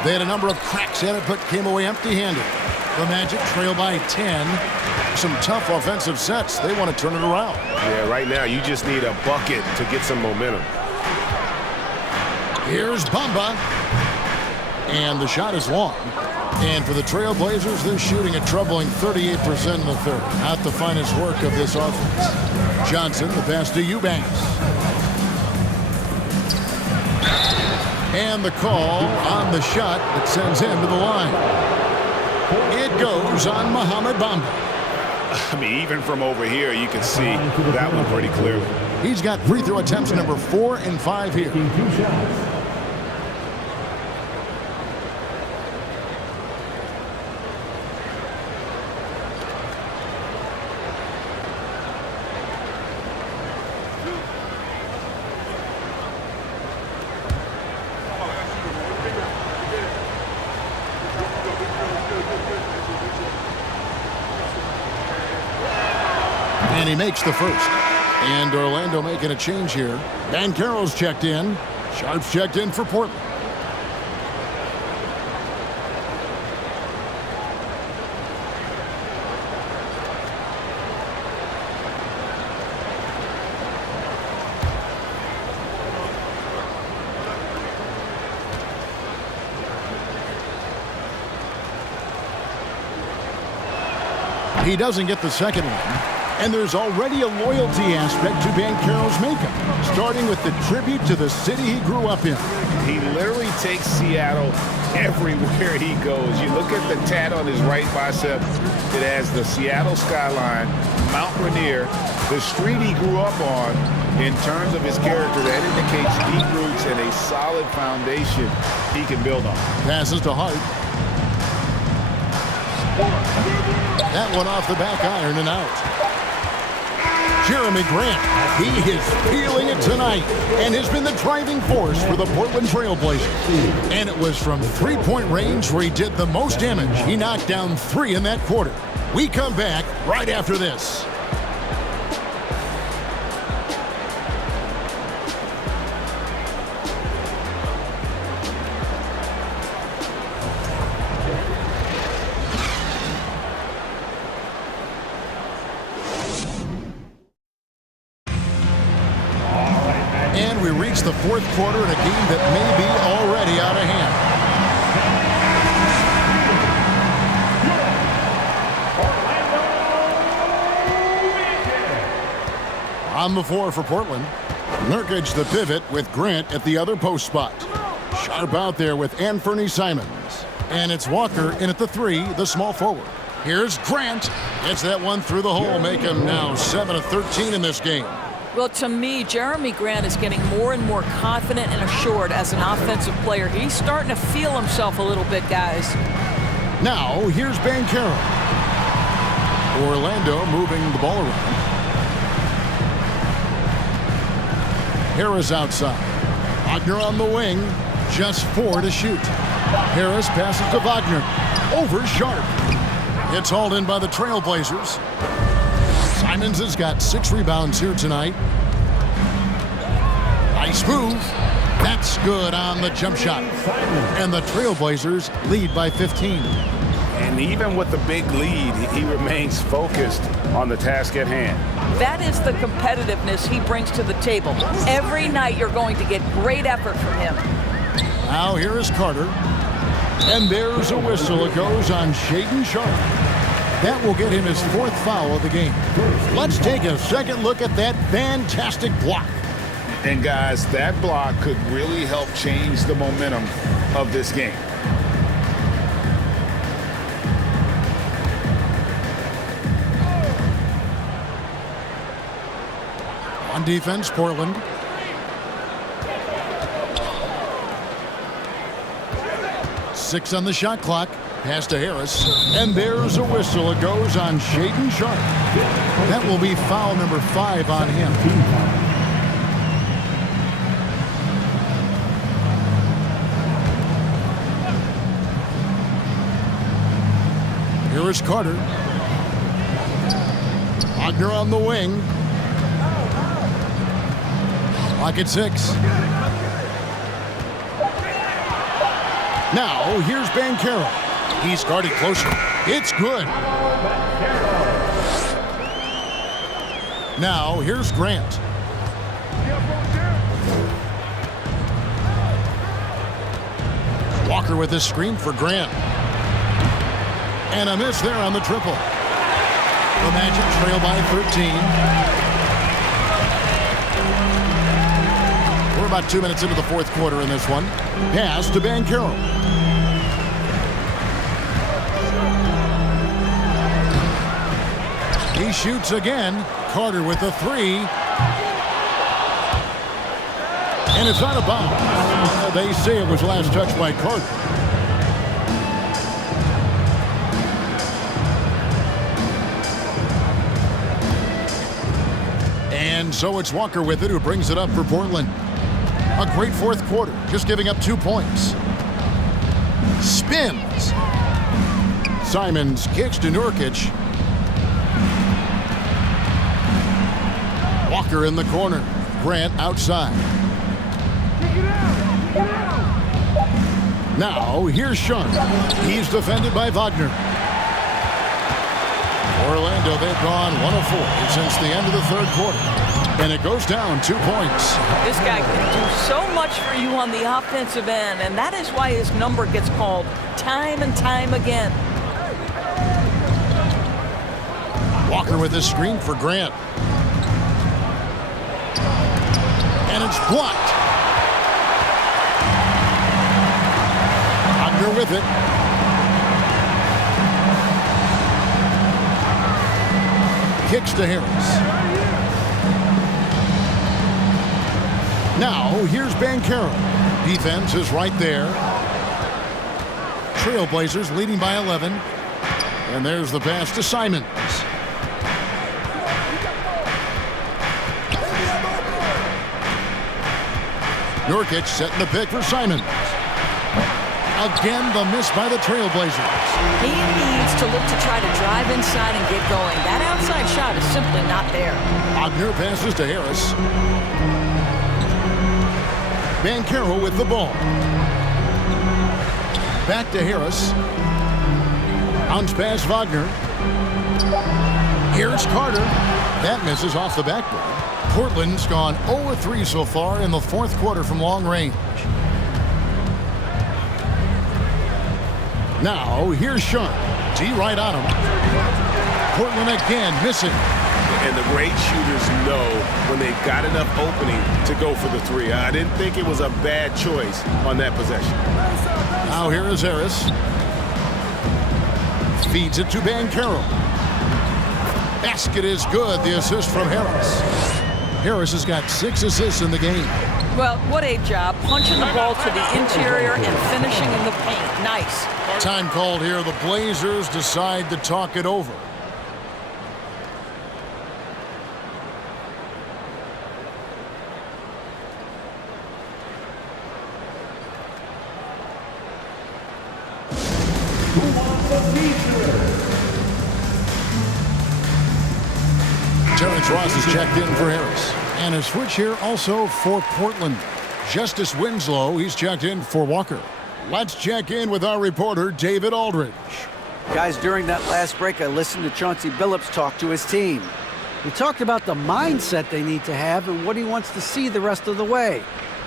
They had a number of cracks at it, but came away empty-handed. The Magic trail by 10. Some tough offensive sets. They want to turn it around. Yeah, right now you just need a bucket to get some momentum. Here's Bamba. And the shot is long. And for the Trailblazers, they're shooting a troubling 38% in the third. Not the finest work of this offense. Johnson, the pass to Eubanks. And the call on the shot that sends him to the line. It goes on Mohamed Bamba. I mean, even from over here, you can see that one pretty clearly. He's got free throw attempts number 4 and 5 here. 2 shots. And he makes the first. And Orlando making a change here. Banchero's checked in. Sharp's checked in for Portland. He doesn't get the second one. And there's already a loyalty aspect to Banchero's makeup, starting with the tribute to the city he grew up in. He literally takes Seattle everywhere he goes. You look at the tat on his right bicep. It has the Seattle skyline, Mount Rainier, the street he grew up on. In terms of his character, that indicates deep roots and a solid foundation he can build on. Passes to Hart. That one off the back iron and out. Jeremy Grant, he is feeling it tonight and has been the driving force for the Portland Trailblazers. And it was from three-point range where he did the most damage. He knocked down 3 in that quarter. We come back right after this. the fourth quarter in a game that may be already out of hand. On the floor for Portland, Nurkic the pivot with Grant at the other post spot. Sharp out there with Anfernee Simons. And it's Walker in at the 3, the small forward. Here's Grant. Gets that one through the hole, make him now 7 of 13 in this game. Well, to me, Jeremy Grant is getting more and more confident and assured as an offensive player. He's starting to feel himself a little bit, guys. Now, here's Banchero. Orlando moving the ball around. Harris outside. Wagner on the wing. Just 4 to shoot. Harris passes to Wagner. Over Sharp. It's hauled in by the Trailblazers. Simons has got 6 rebounds here tonight. Nice move. That's good on the jump shot. And the Trailblazers lead by 15. And even with the big lead, he remains focused on the task at hand. That is the competitiveness he brings to the table. Every night you're going to get great effort from him. Now here is Carter. And there's a whistle. It goes on Shaedon Sharp. That will get him his 4th foul of the game. Let's take a second look at that fantastic block. And guys, that block could really help change the momentum of this game. On defense, Portland. Six on the shot clock. Pass to Harris. And there's a whistle. It goes on Shaedon Sharp. That will be foul number 5 on him. Here is Carter. Wagner on the wing. Clock at 6. Now, here's Banchero. He's guarded closer. It's good. Now, here's Grant. Walker with his screen for Grant. And a miss there on the triple. The Magic trail by 13. We're about 2 minutes into the fourth quarter in this one. Pass to Banchero. He shoots again. Carter with the 3. And it's out of bounds. They say it was last touched by Carter. And so it's Walker with it who brings it up for Portland. A great fourth quarter, just giving up 2 points. Spins. Simons kicks to Nurkic. Walker in the corner. Grant outside. Now, here's Sharp. He's defended by Wagner. Orlando, they've gone 1 of 4 since the end of the third quarter. And it goes down 2 points. This guy can do so much for you on the offensive end, and that is why his number gets called time and time again. Walker with his screen for Grant. And it's blocked. Wagner with it. Kicks to Harris. Now, here's Banchero. Defense is right there. Trailblazers leading by 11. And there's the pass to Simons. Nurkic setting the pick for Simons. Again, the miss by the Trailblazers. He needs to look to try to drive inside and get going. That outside shot is simply not there. Wagner passes to Harris. Banchero with the ball. Back to Harris. Bounce pass Wagner. Here's Carter. That misses off the backboard. Portland's gone 0-3 so far in the fourth quarter from long range. Now, here's Sharp. D right on him. Portland again missing. And the great shooters know when they've got enough opening to go for the three. I didn't think it was a bad choice on that possession. Now here is Harris. Feeds it to Banchero. Basket is good. The assist from Harris. Harris has got 6 assists in the game. Well, what a job. Punching the ball to the interior and finishing in the paint. Nice. Time called here. The Blazers decide to talk it over. Terrence Ross is checked in for Harris. And a switch here also for Portland. Justice Winslow, he's checked in for Walker. Let's check in with our reporter, David Aldridge. Guys, during that last break, I listened to Chauncey Billups talk to his team. He talked about the mindset they need to have and what he wants to see the rest of the way.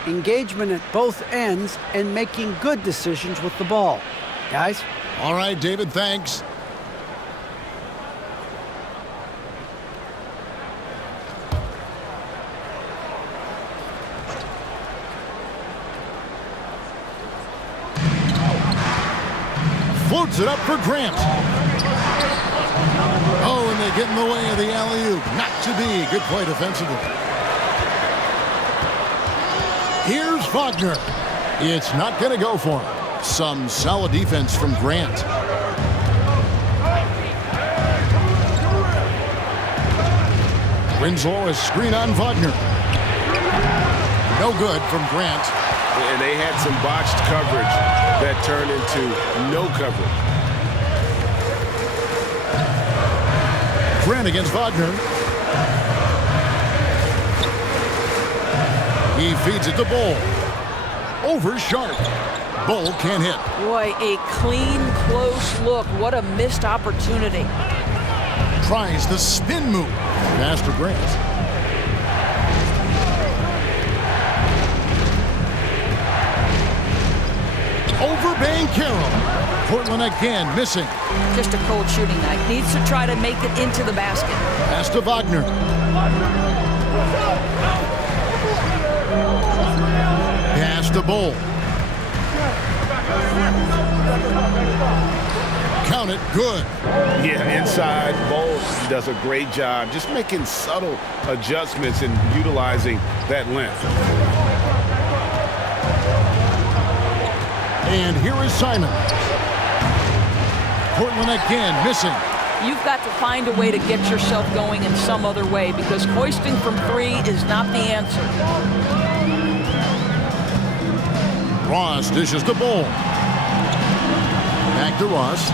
Engagement at both ends and making good decisions with the ball. Guys? All right, David, thanks. Floats it up for Grant. Oh, and they get in the way of the alley-oop. Not to be. Good play defensively. Here's Wagner. It's not going to go for him. Some solid defense from Grant. Winslow is screen on Wagner. No good from Grant. And they had some botched coverage that turned into no coverage. Grant against Wagner. He feeds it to Bull. Over Sharp. Bull can't hit. Boy, a clean, close look. What a missed opportunity. Tries the spin move. Pass to Grant. Over Banchero. Portland again missing. Just a cold shooting night. Needs to try to make it into the basket. Pass to Wagner. Pass to Bull. Count it. Good. Yeah, inside, Bull does a great job just making subtle adjustments and utilizing that length. And here is Simon. Portland again missing. You've got to find a way to get yourself going in some other way because hoisting from three is not the answer. Ross dishes the Bull. Back to Ross.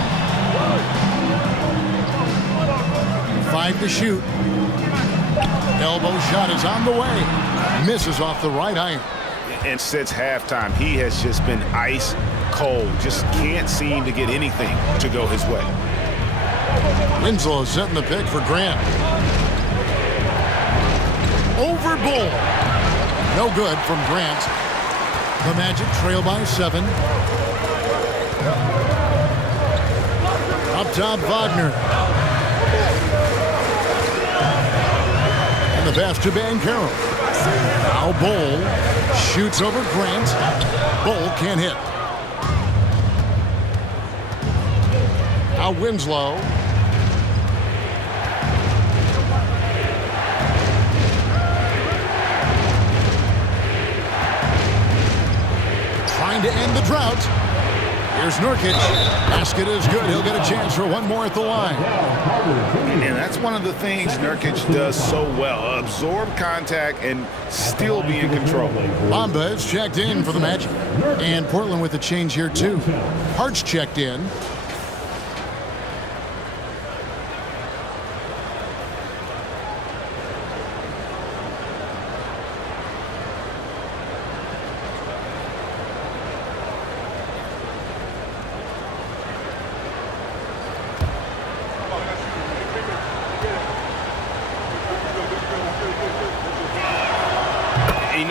5 to shoot. Elbow shot is on the way. Misses off the right iron. And since halftime, he has just been ice cold. Just can't seem to get anything to go his way. Winslow is setting the pick for Grant. Over Bull. No good from Grant. The Magic trail by 7. Up top, Wagner. And the pass to Banchero. Now Bull shoots over Grant. Bull can't hit. Now Winslow. Trying to end the drought. Here's Nurkic. Basket is good. He'll get a chance for one more at the line. And that's one of the things Nurkic does so well. Absorb contact and still be in control. Bamba is checked in for the Magic. And Portland with a change here too. Hart's checked in.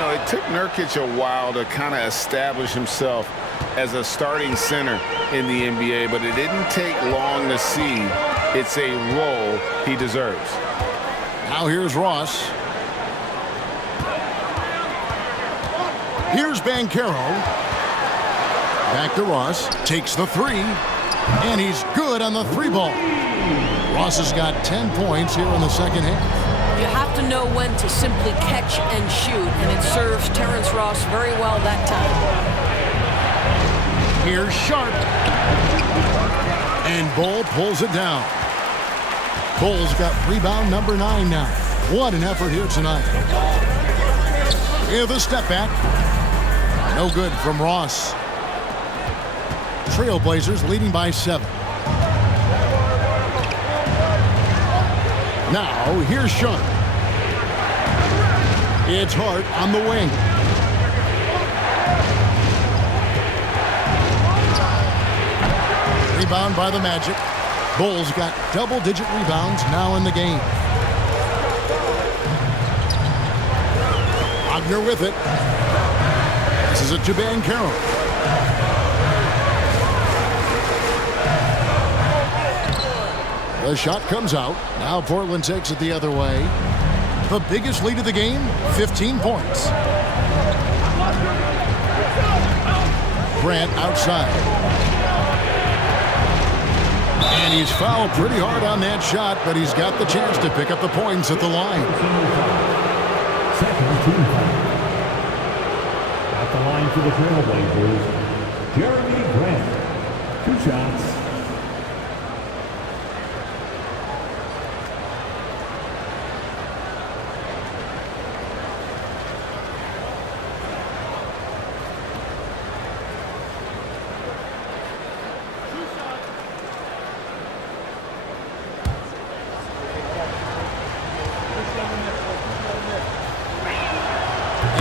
know, it took Nurkic a while to kind of establish himself as a starting center in the NBA, but it didn't take long to see it's a role he deserves. Now here's Ross. Here's Banchero. Back to Ross. Takes the three. And he's good on the three ball. Ross has got 10 points here in the second half. You have to know when to simply catch and shoot, and it serves Terrence Ross very well that time. Here's Sharp. And Bull pulls it down. Bull's got rebound number 9 now. What an effort here tonight. With a step back. No good from Ross. Trailblazers leading by 7. Now, here's Sharp. It's Hart on the wing. Rebound by the Magic. Bulls got double-digit rebounds now in the game. Wagner with it. This is it to Banchero. The shot comes out. Now Portland takes it the other way. The biggest lead of the game, 15 points. Grant outside. And he's fouled pretty hard on that shot, but he's got the chance to pick up the points at the line. Second team foul. At the line for the Trailblazers, Jeremy Grant. 2 shots.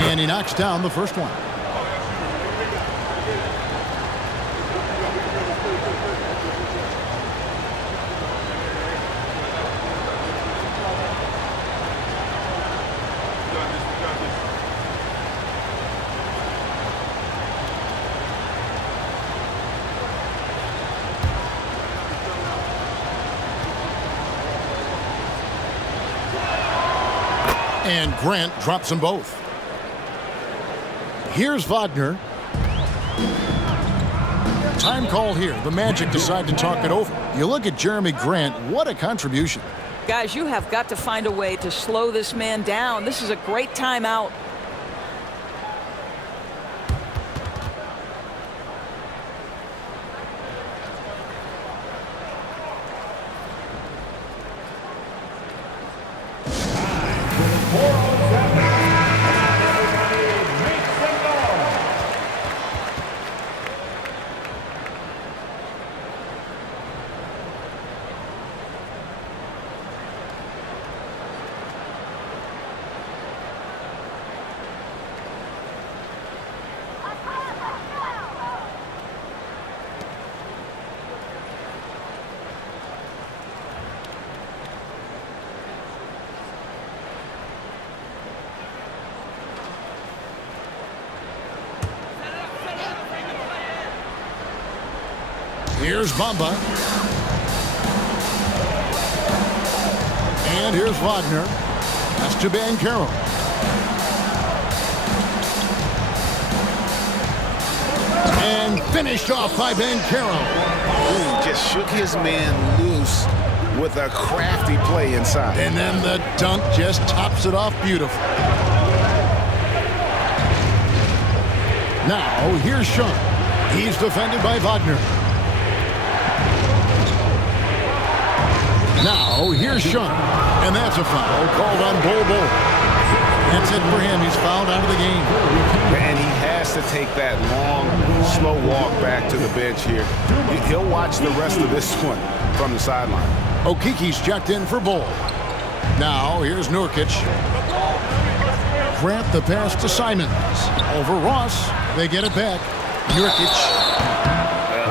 And he knocks down the first one. And Grant drops them both. Here's Wagner. Time call here. The Magic decide to talk it over. You look at Jeremy Grant, what a contribution. Guys, you have got to find a way to slow this man down. This is a great timeout. Here's Bamba. And here's Wagner. That's to Banchero. And finished off by Banchero. Ooh, just shook his man loose with a crafty play inside. And then the dunk just tops it off beautifully. Now, here's Sharp. He's defended by Wagner. Now, here's Sharp. And that's a foul called on Bol. That's it for him. He's fouled out of the game. And he has to take that long, slow walk back to the bench here. He'll watch the rest of this one from the sideline. Okiki's checked in for Bol. Now, here's Nurkic. Grant the pass to Simons. Over Ross. They get it back. Nurkic.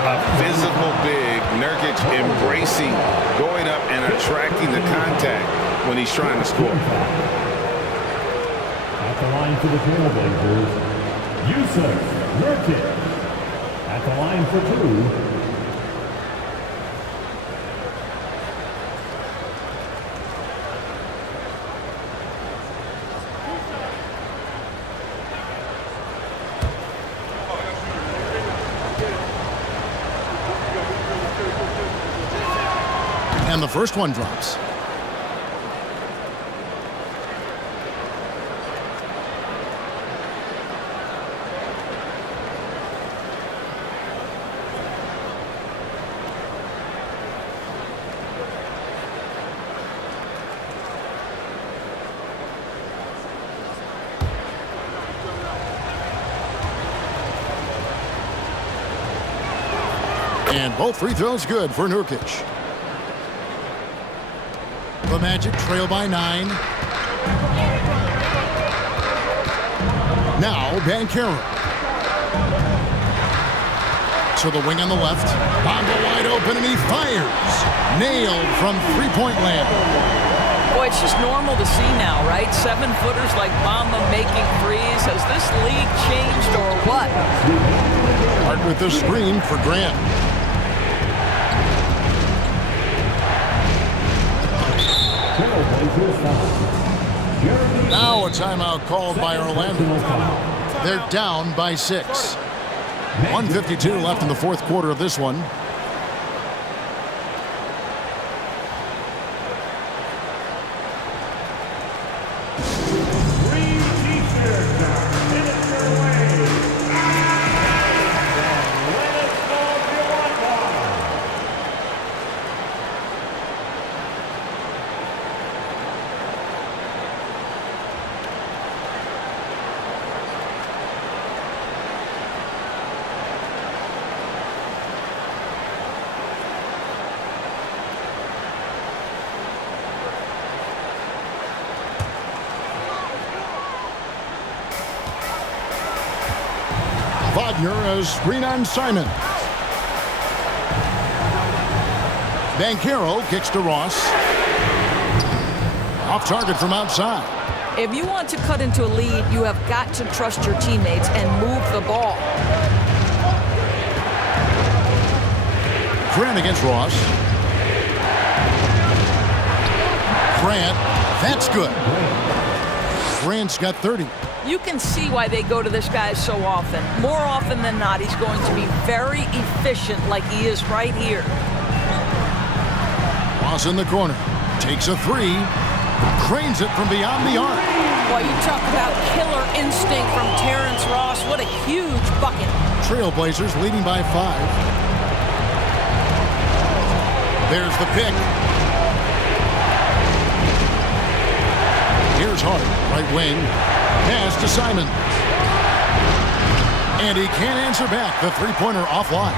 A physical big. Nurkic embracing, going up and attracting the contact when he's trying to score. At At the line for the Trailblazers, Yusuf Nurkic. At the line for 2. And the first one drops. And both free throws good for Nurkic. The Magic trail by 9. Now Banchero. To the wing on the left. Bamba wide open and he fires. Nailed from three-point land. Boy, it's just normal to see now, right? 7-footers like Bamba making threes. Has this league changed or what? Hart with the screen for Grant. Now a timeout called by Orlando. They're down by 6. 1:52 left in the fourth quarter of this one. Wagner, a screen on Simon. Banchero kicks to Ross. Off target from outside. If you want to cut into a lead, you have got to trust your teammates and move the ball. Grant against Ross. Grant, that's good. Grant's got 30. You can see why they go to this guy so often. More often than not, he's going to be very efficient like he is right here. Ross in the corner. Takes a 3. Cranes it from beyond the arc. Well, you talk about killer instinct from Terrence Ross. What a huge bucket. Trailblazers leading by 5. There's the pick. Here's Hart, right wing. Pass to Simon. And he can't answer back. The three-pointer offline.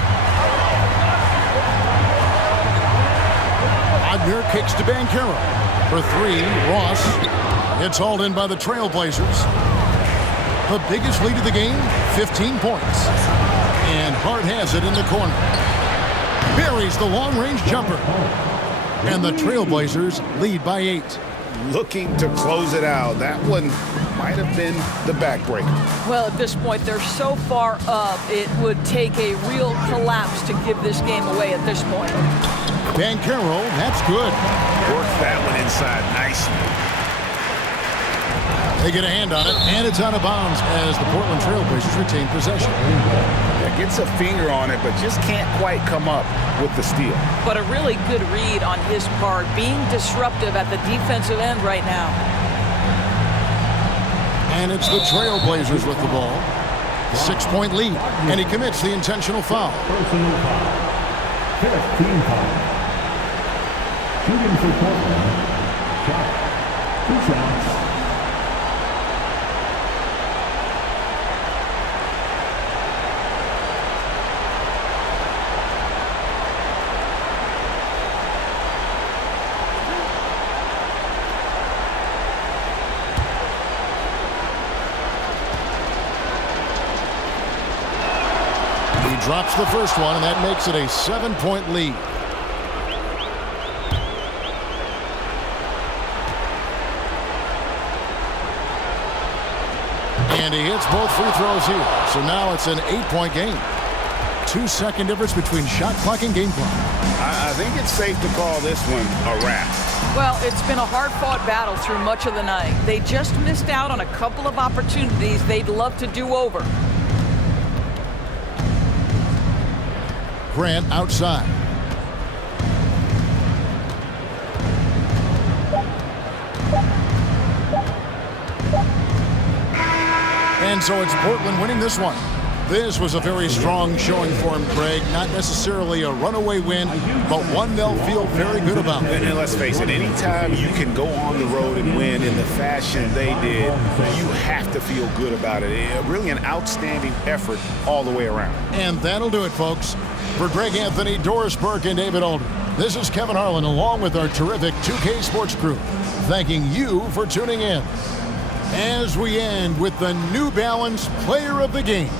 Wagner kicks to Banchero. For 3, Ross. It's hauled in by the Trailblazers. The biggest lead of the game, 15 points. And Hart has it in the corner. Buries the long-range jumper. And the Trailblazers lead by 8. Looking to close it out. That one might have been the backbreaker. Well, at this point, they're so far up, it would take a real collapse to give this game away at this point. Banchero, that's good. Works that one inside nicely. They get a hand on it, and it's out of bounds as the Portland Trailblazers retain possession. Yeah, gets a finger on it, but just can't quite come up with the steal. But a really good read on his part, being disruptive at the defensive end right now. And it's the Trailblazers with the ball. 6-point lead, and he commits the intentional foul. Personal foul. 15 foul. Shooting for Portland. Shot. 2 shots. Drops the first one, and that makes it a 7-point lead. And he hits both free throws here. So now it's an 8-point game. 2-second difference between shot clock and game clock. I think it's safe to call this one a wrap. Well, it's been a hard-fought battle through much of the night. They just missed out on a couple of opportunities they'd love to do over. Grant outside. And so it's Portland winning this one. This was a very strong showing for him, Craig. Not necessarily a runaway win, but one they'll feel very good about. And let's face it, anytime you can go on the road and win in the fashion they did, you have to feel good about it. Really an outstanding effort all the way around. And that'll do it, folks. For Greg Anthony, Doris Burke, and David Aldridge, this is Kevin Harlan along with our terrific 2K Sports crew, thanking you for tuning in. As we end with the New Balance Player of the Game.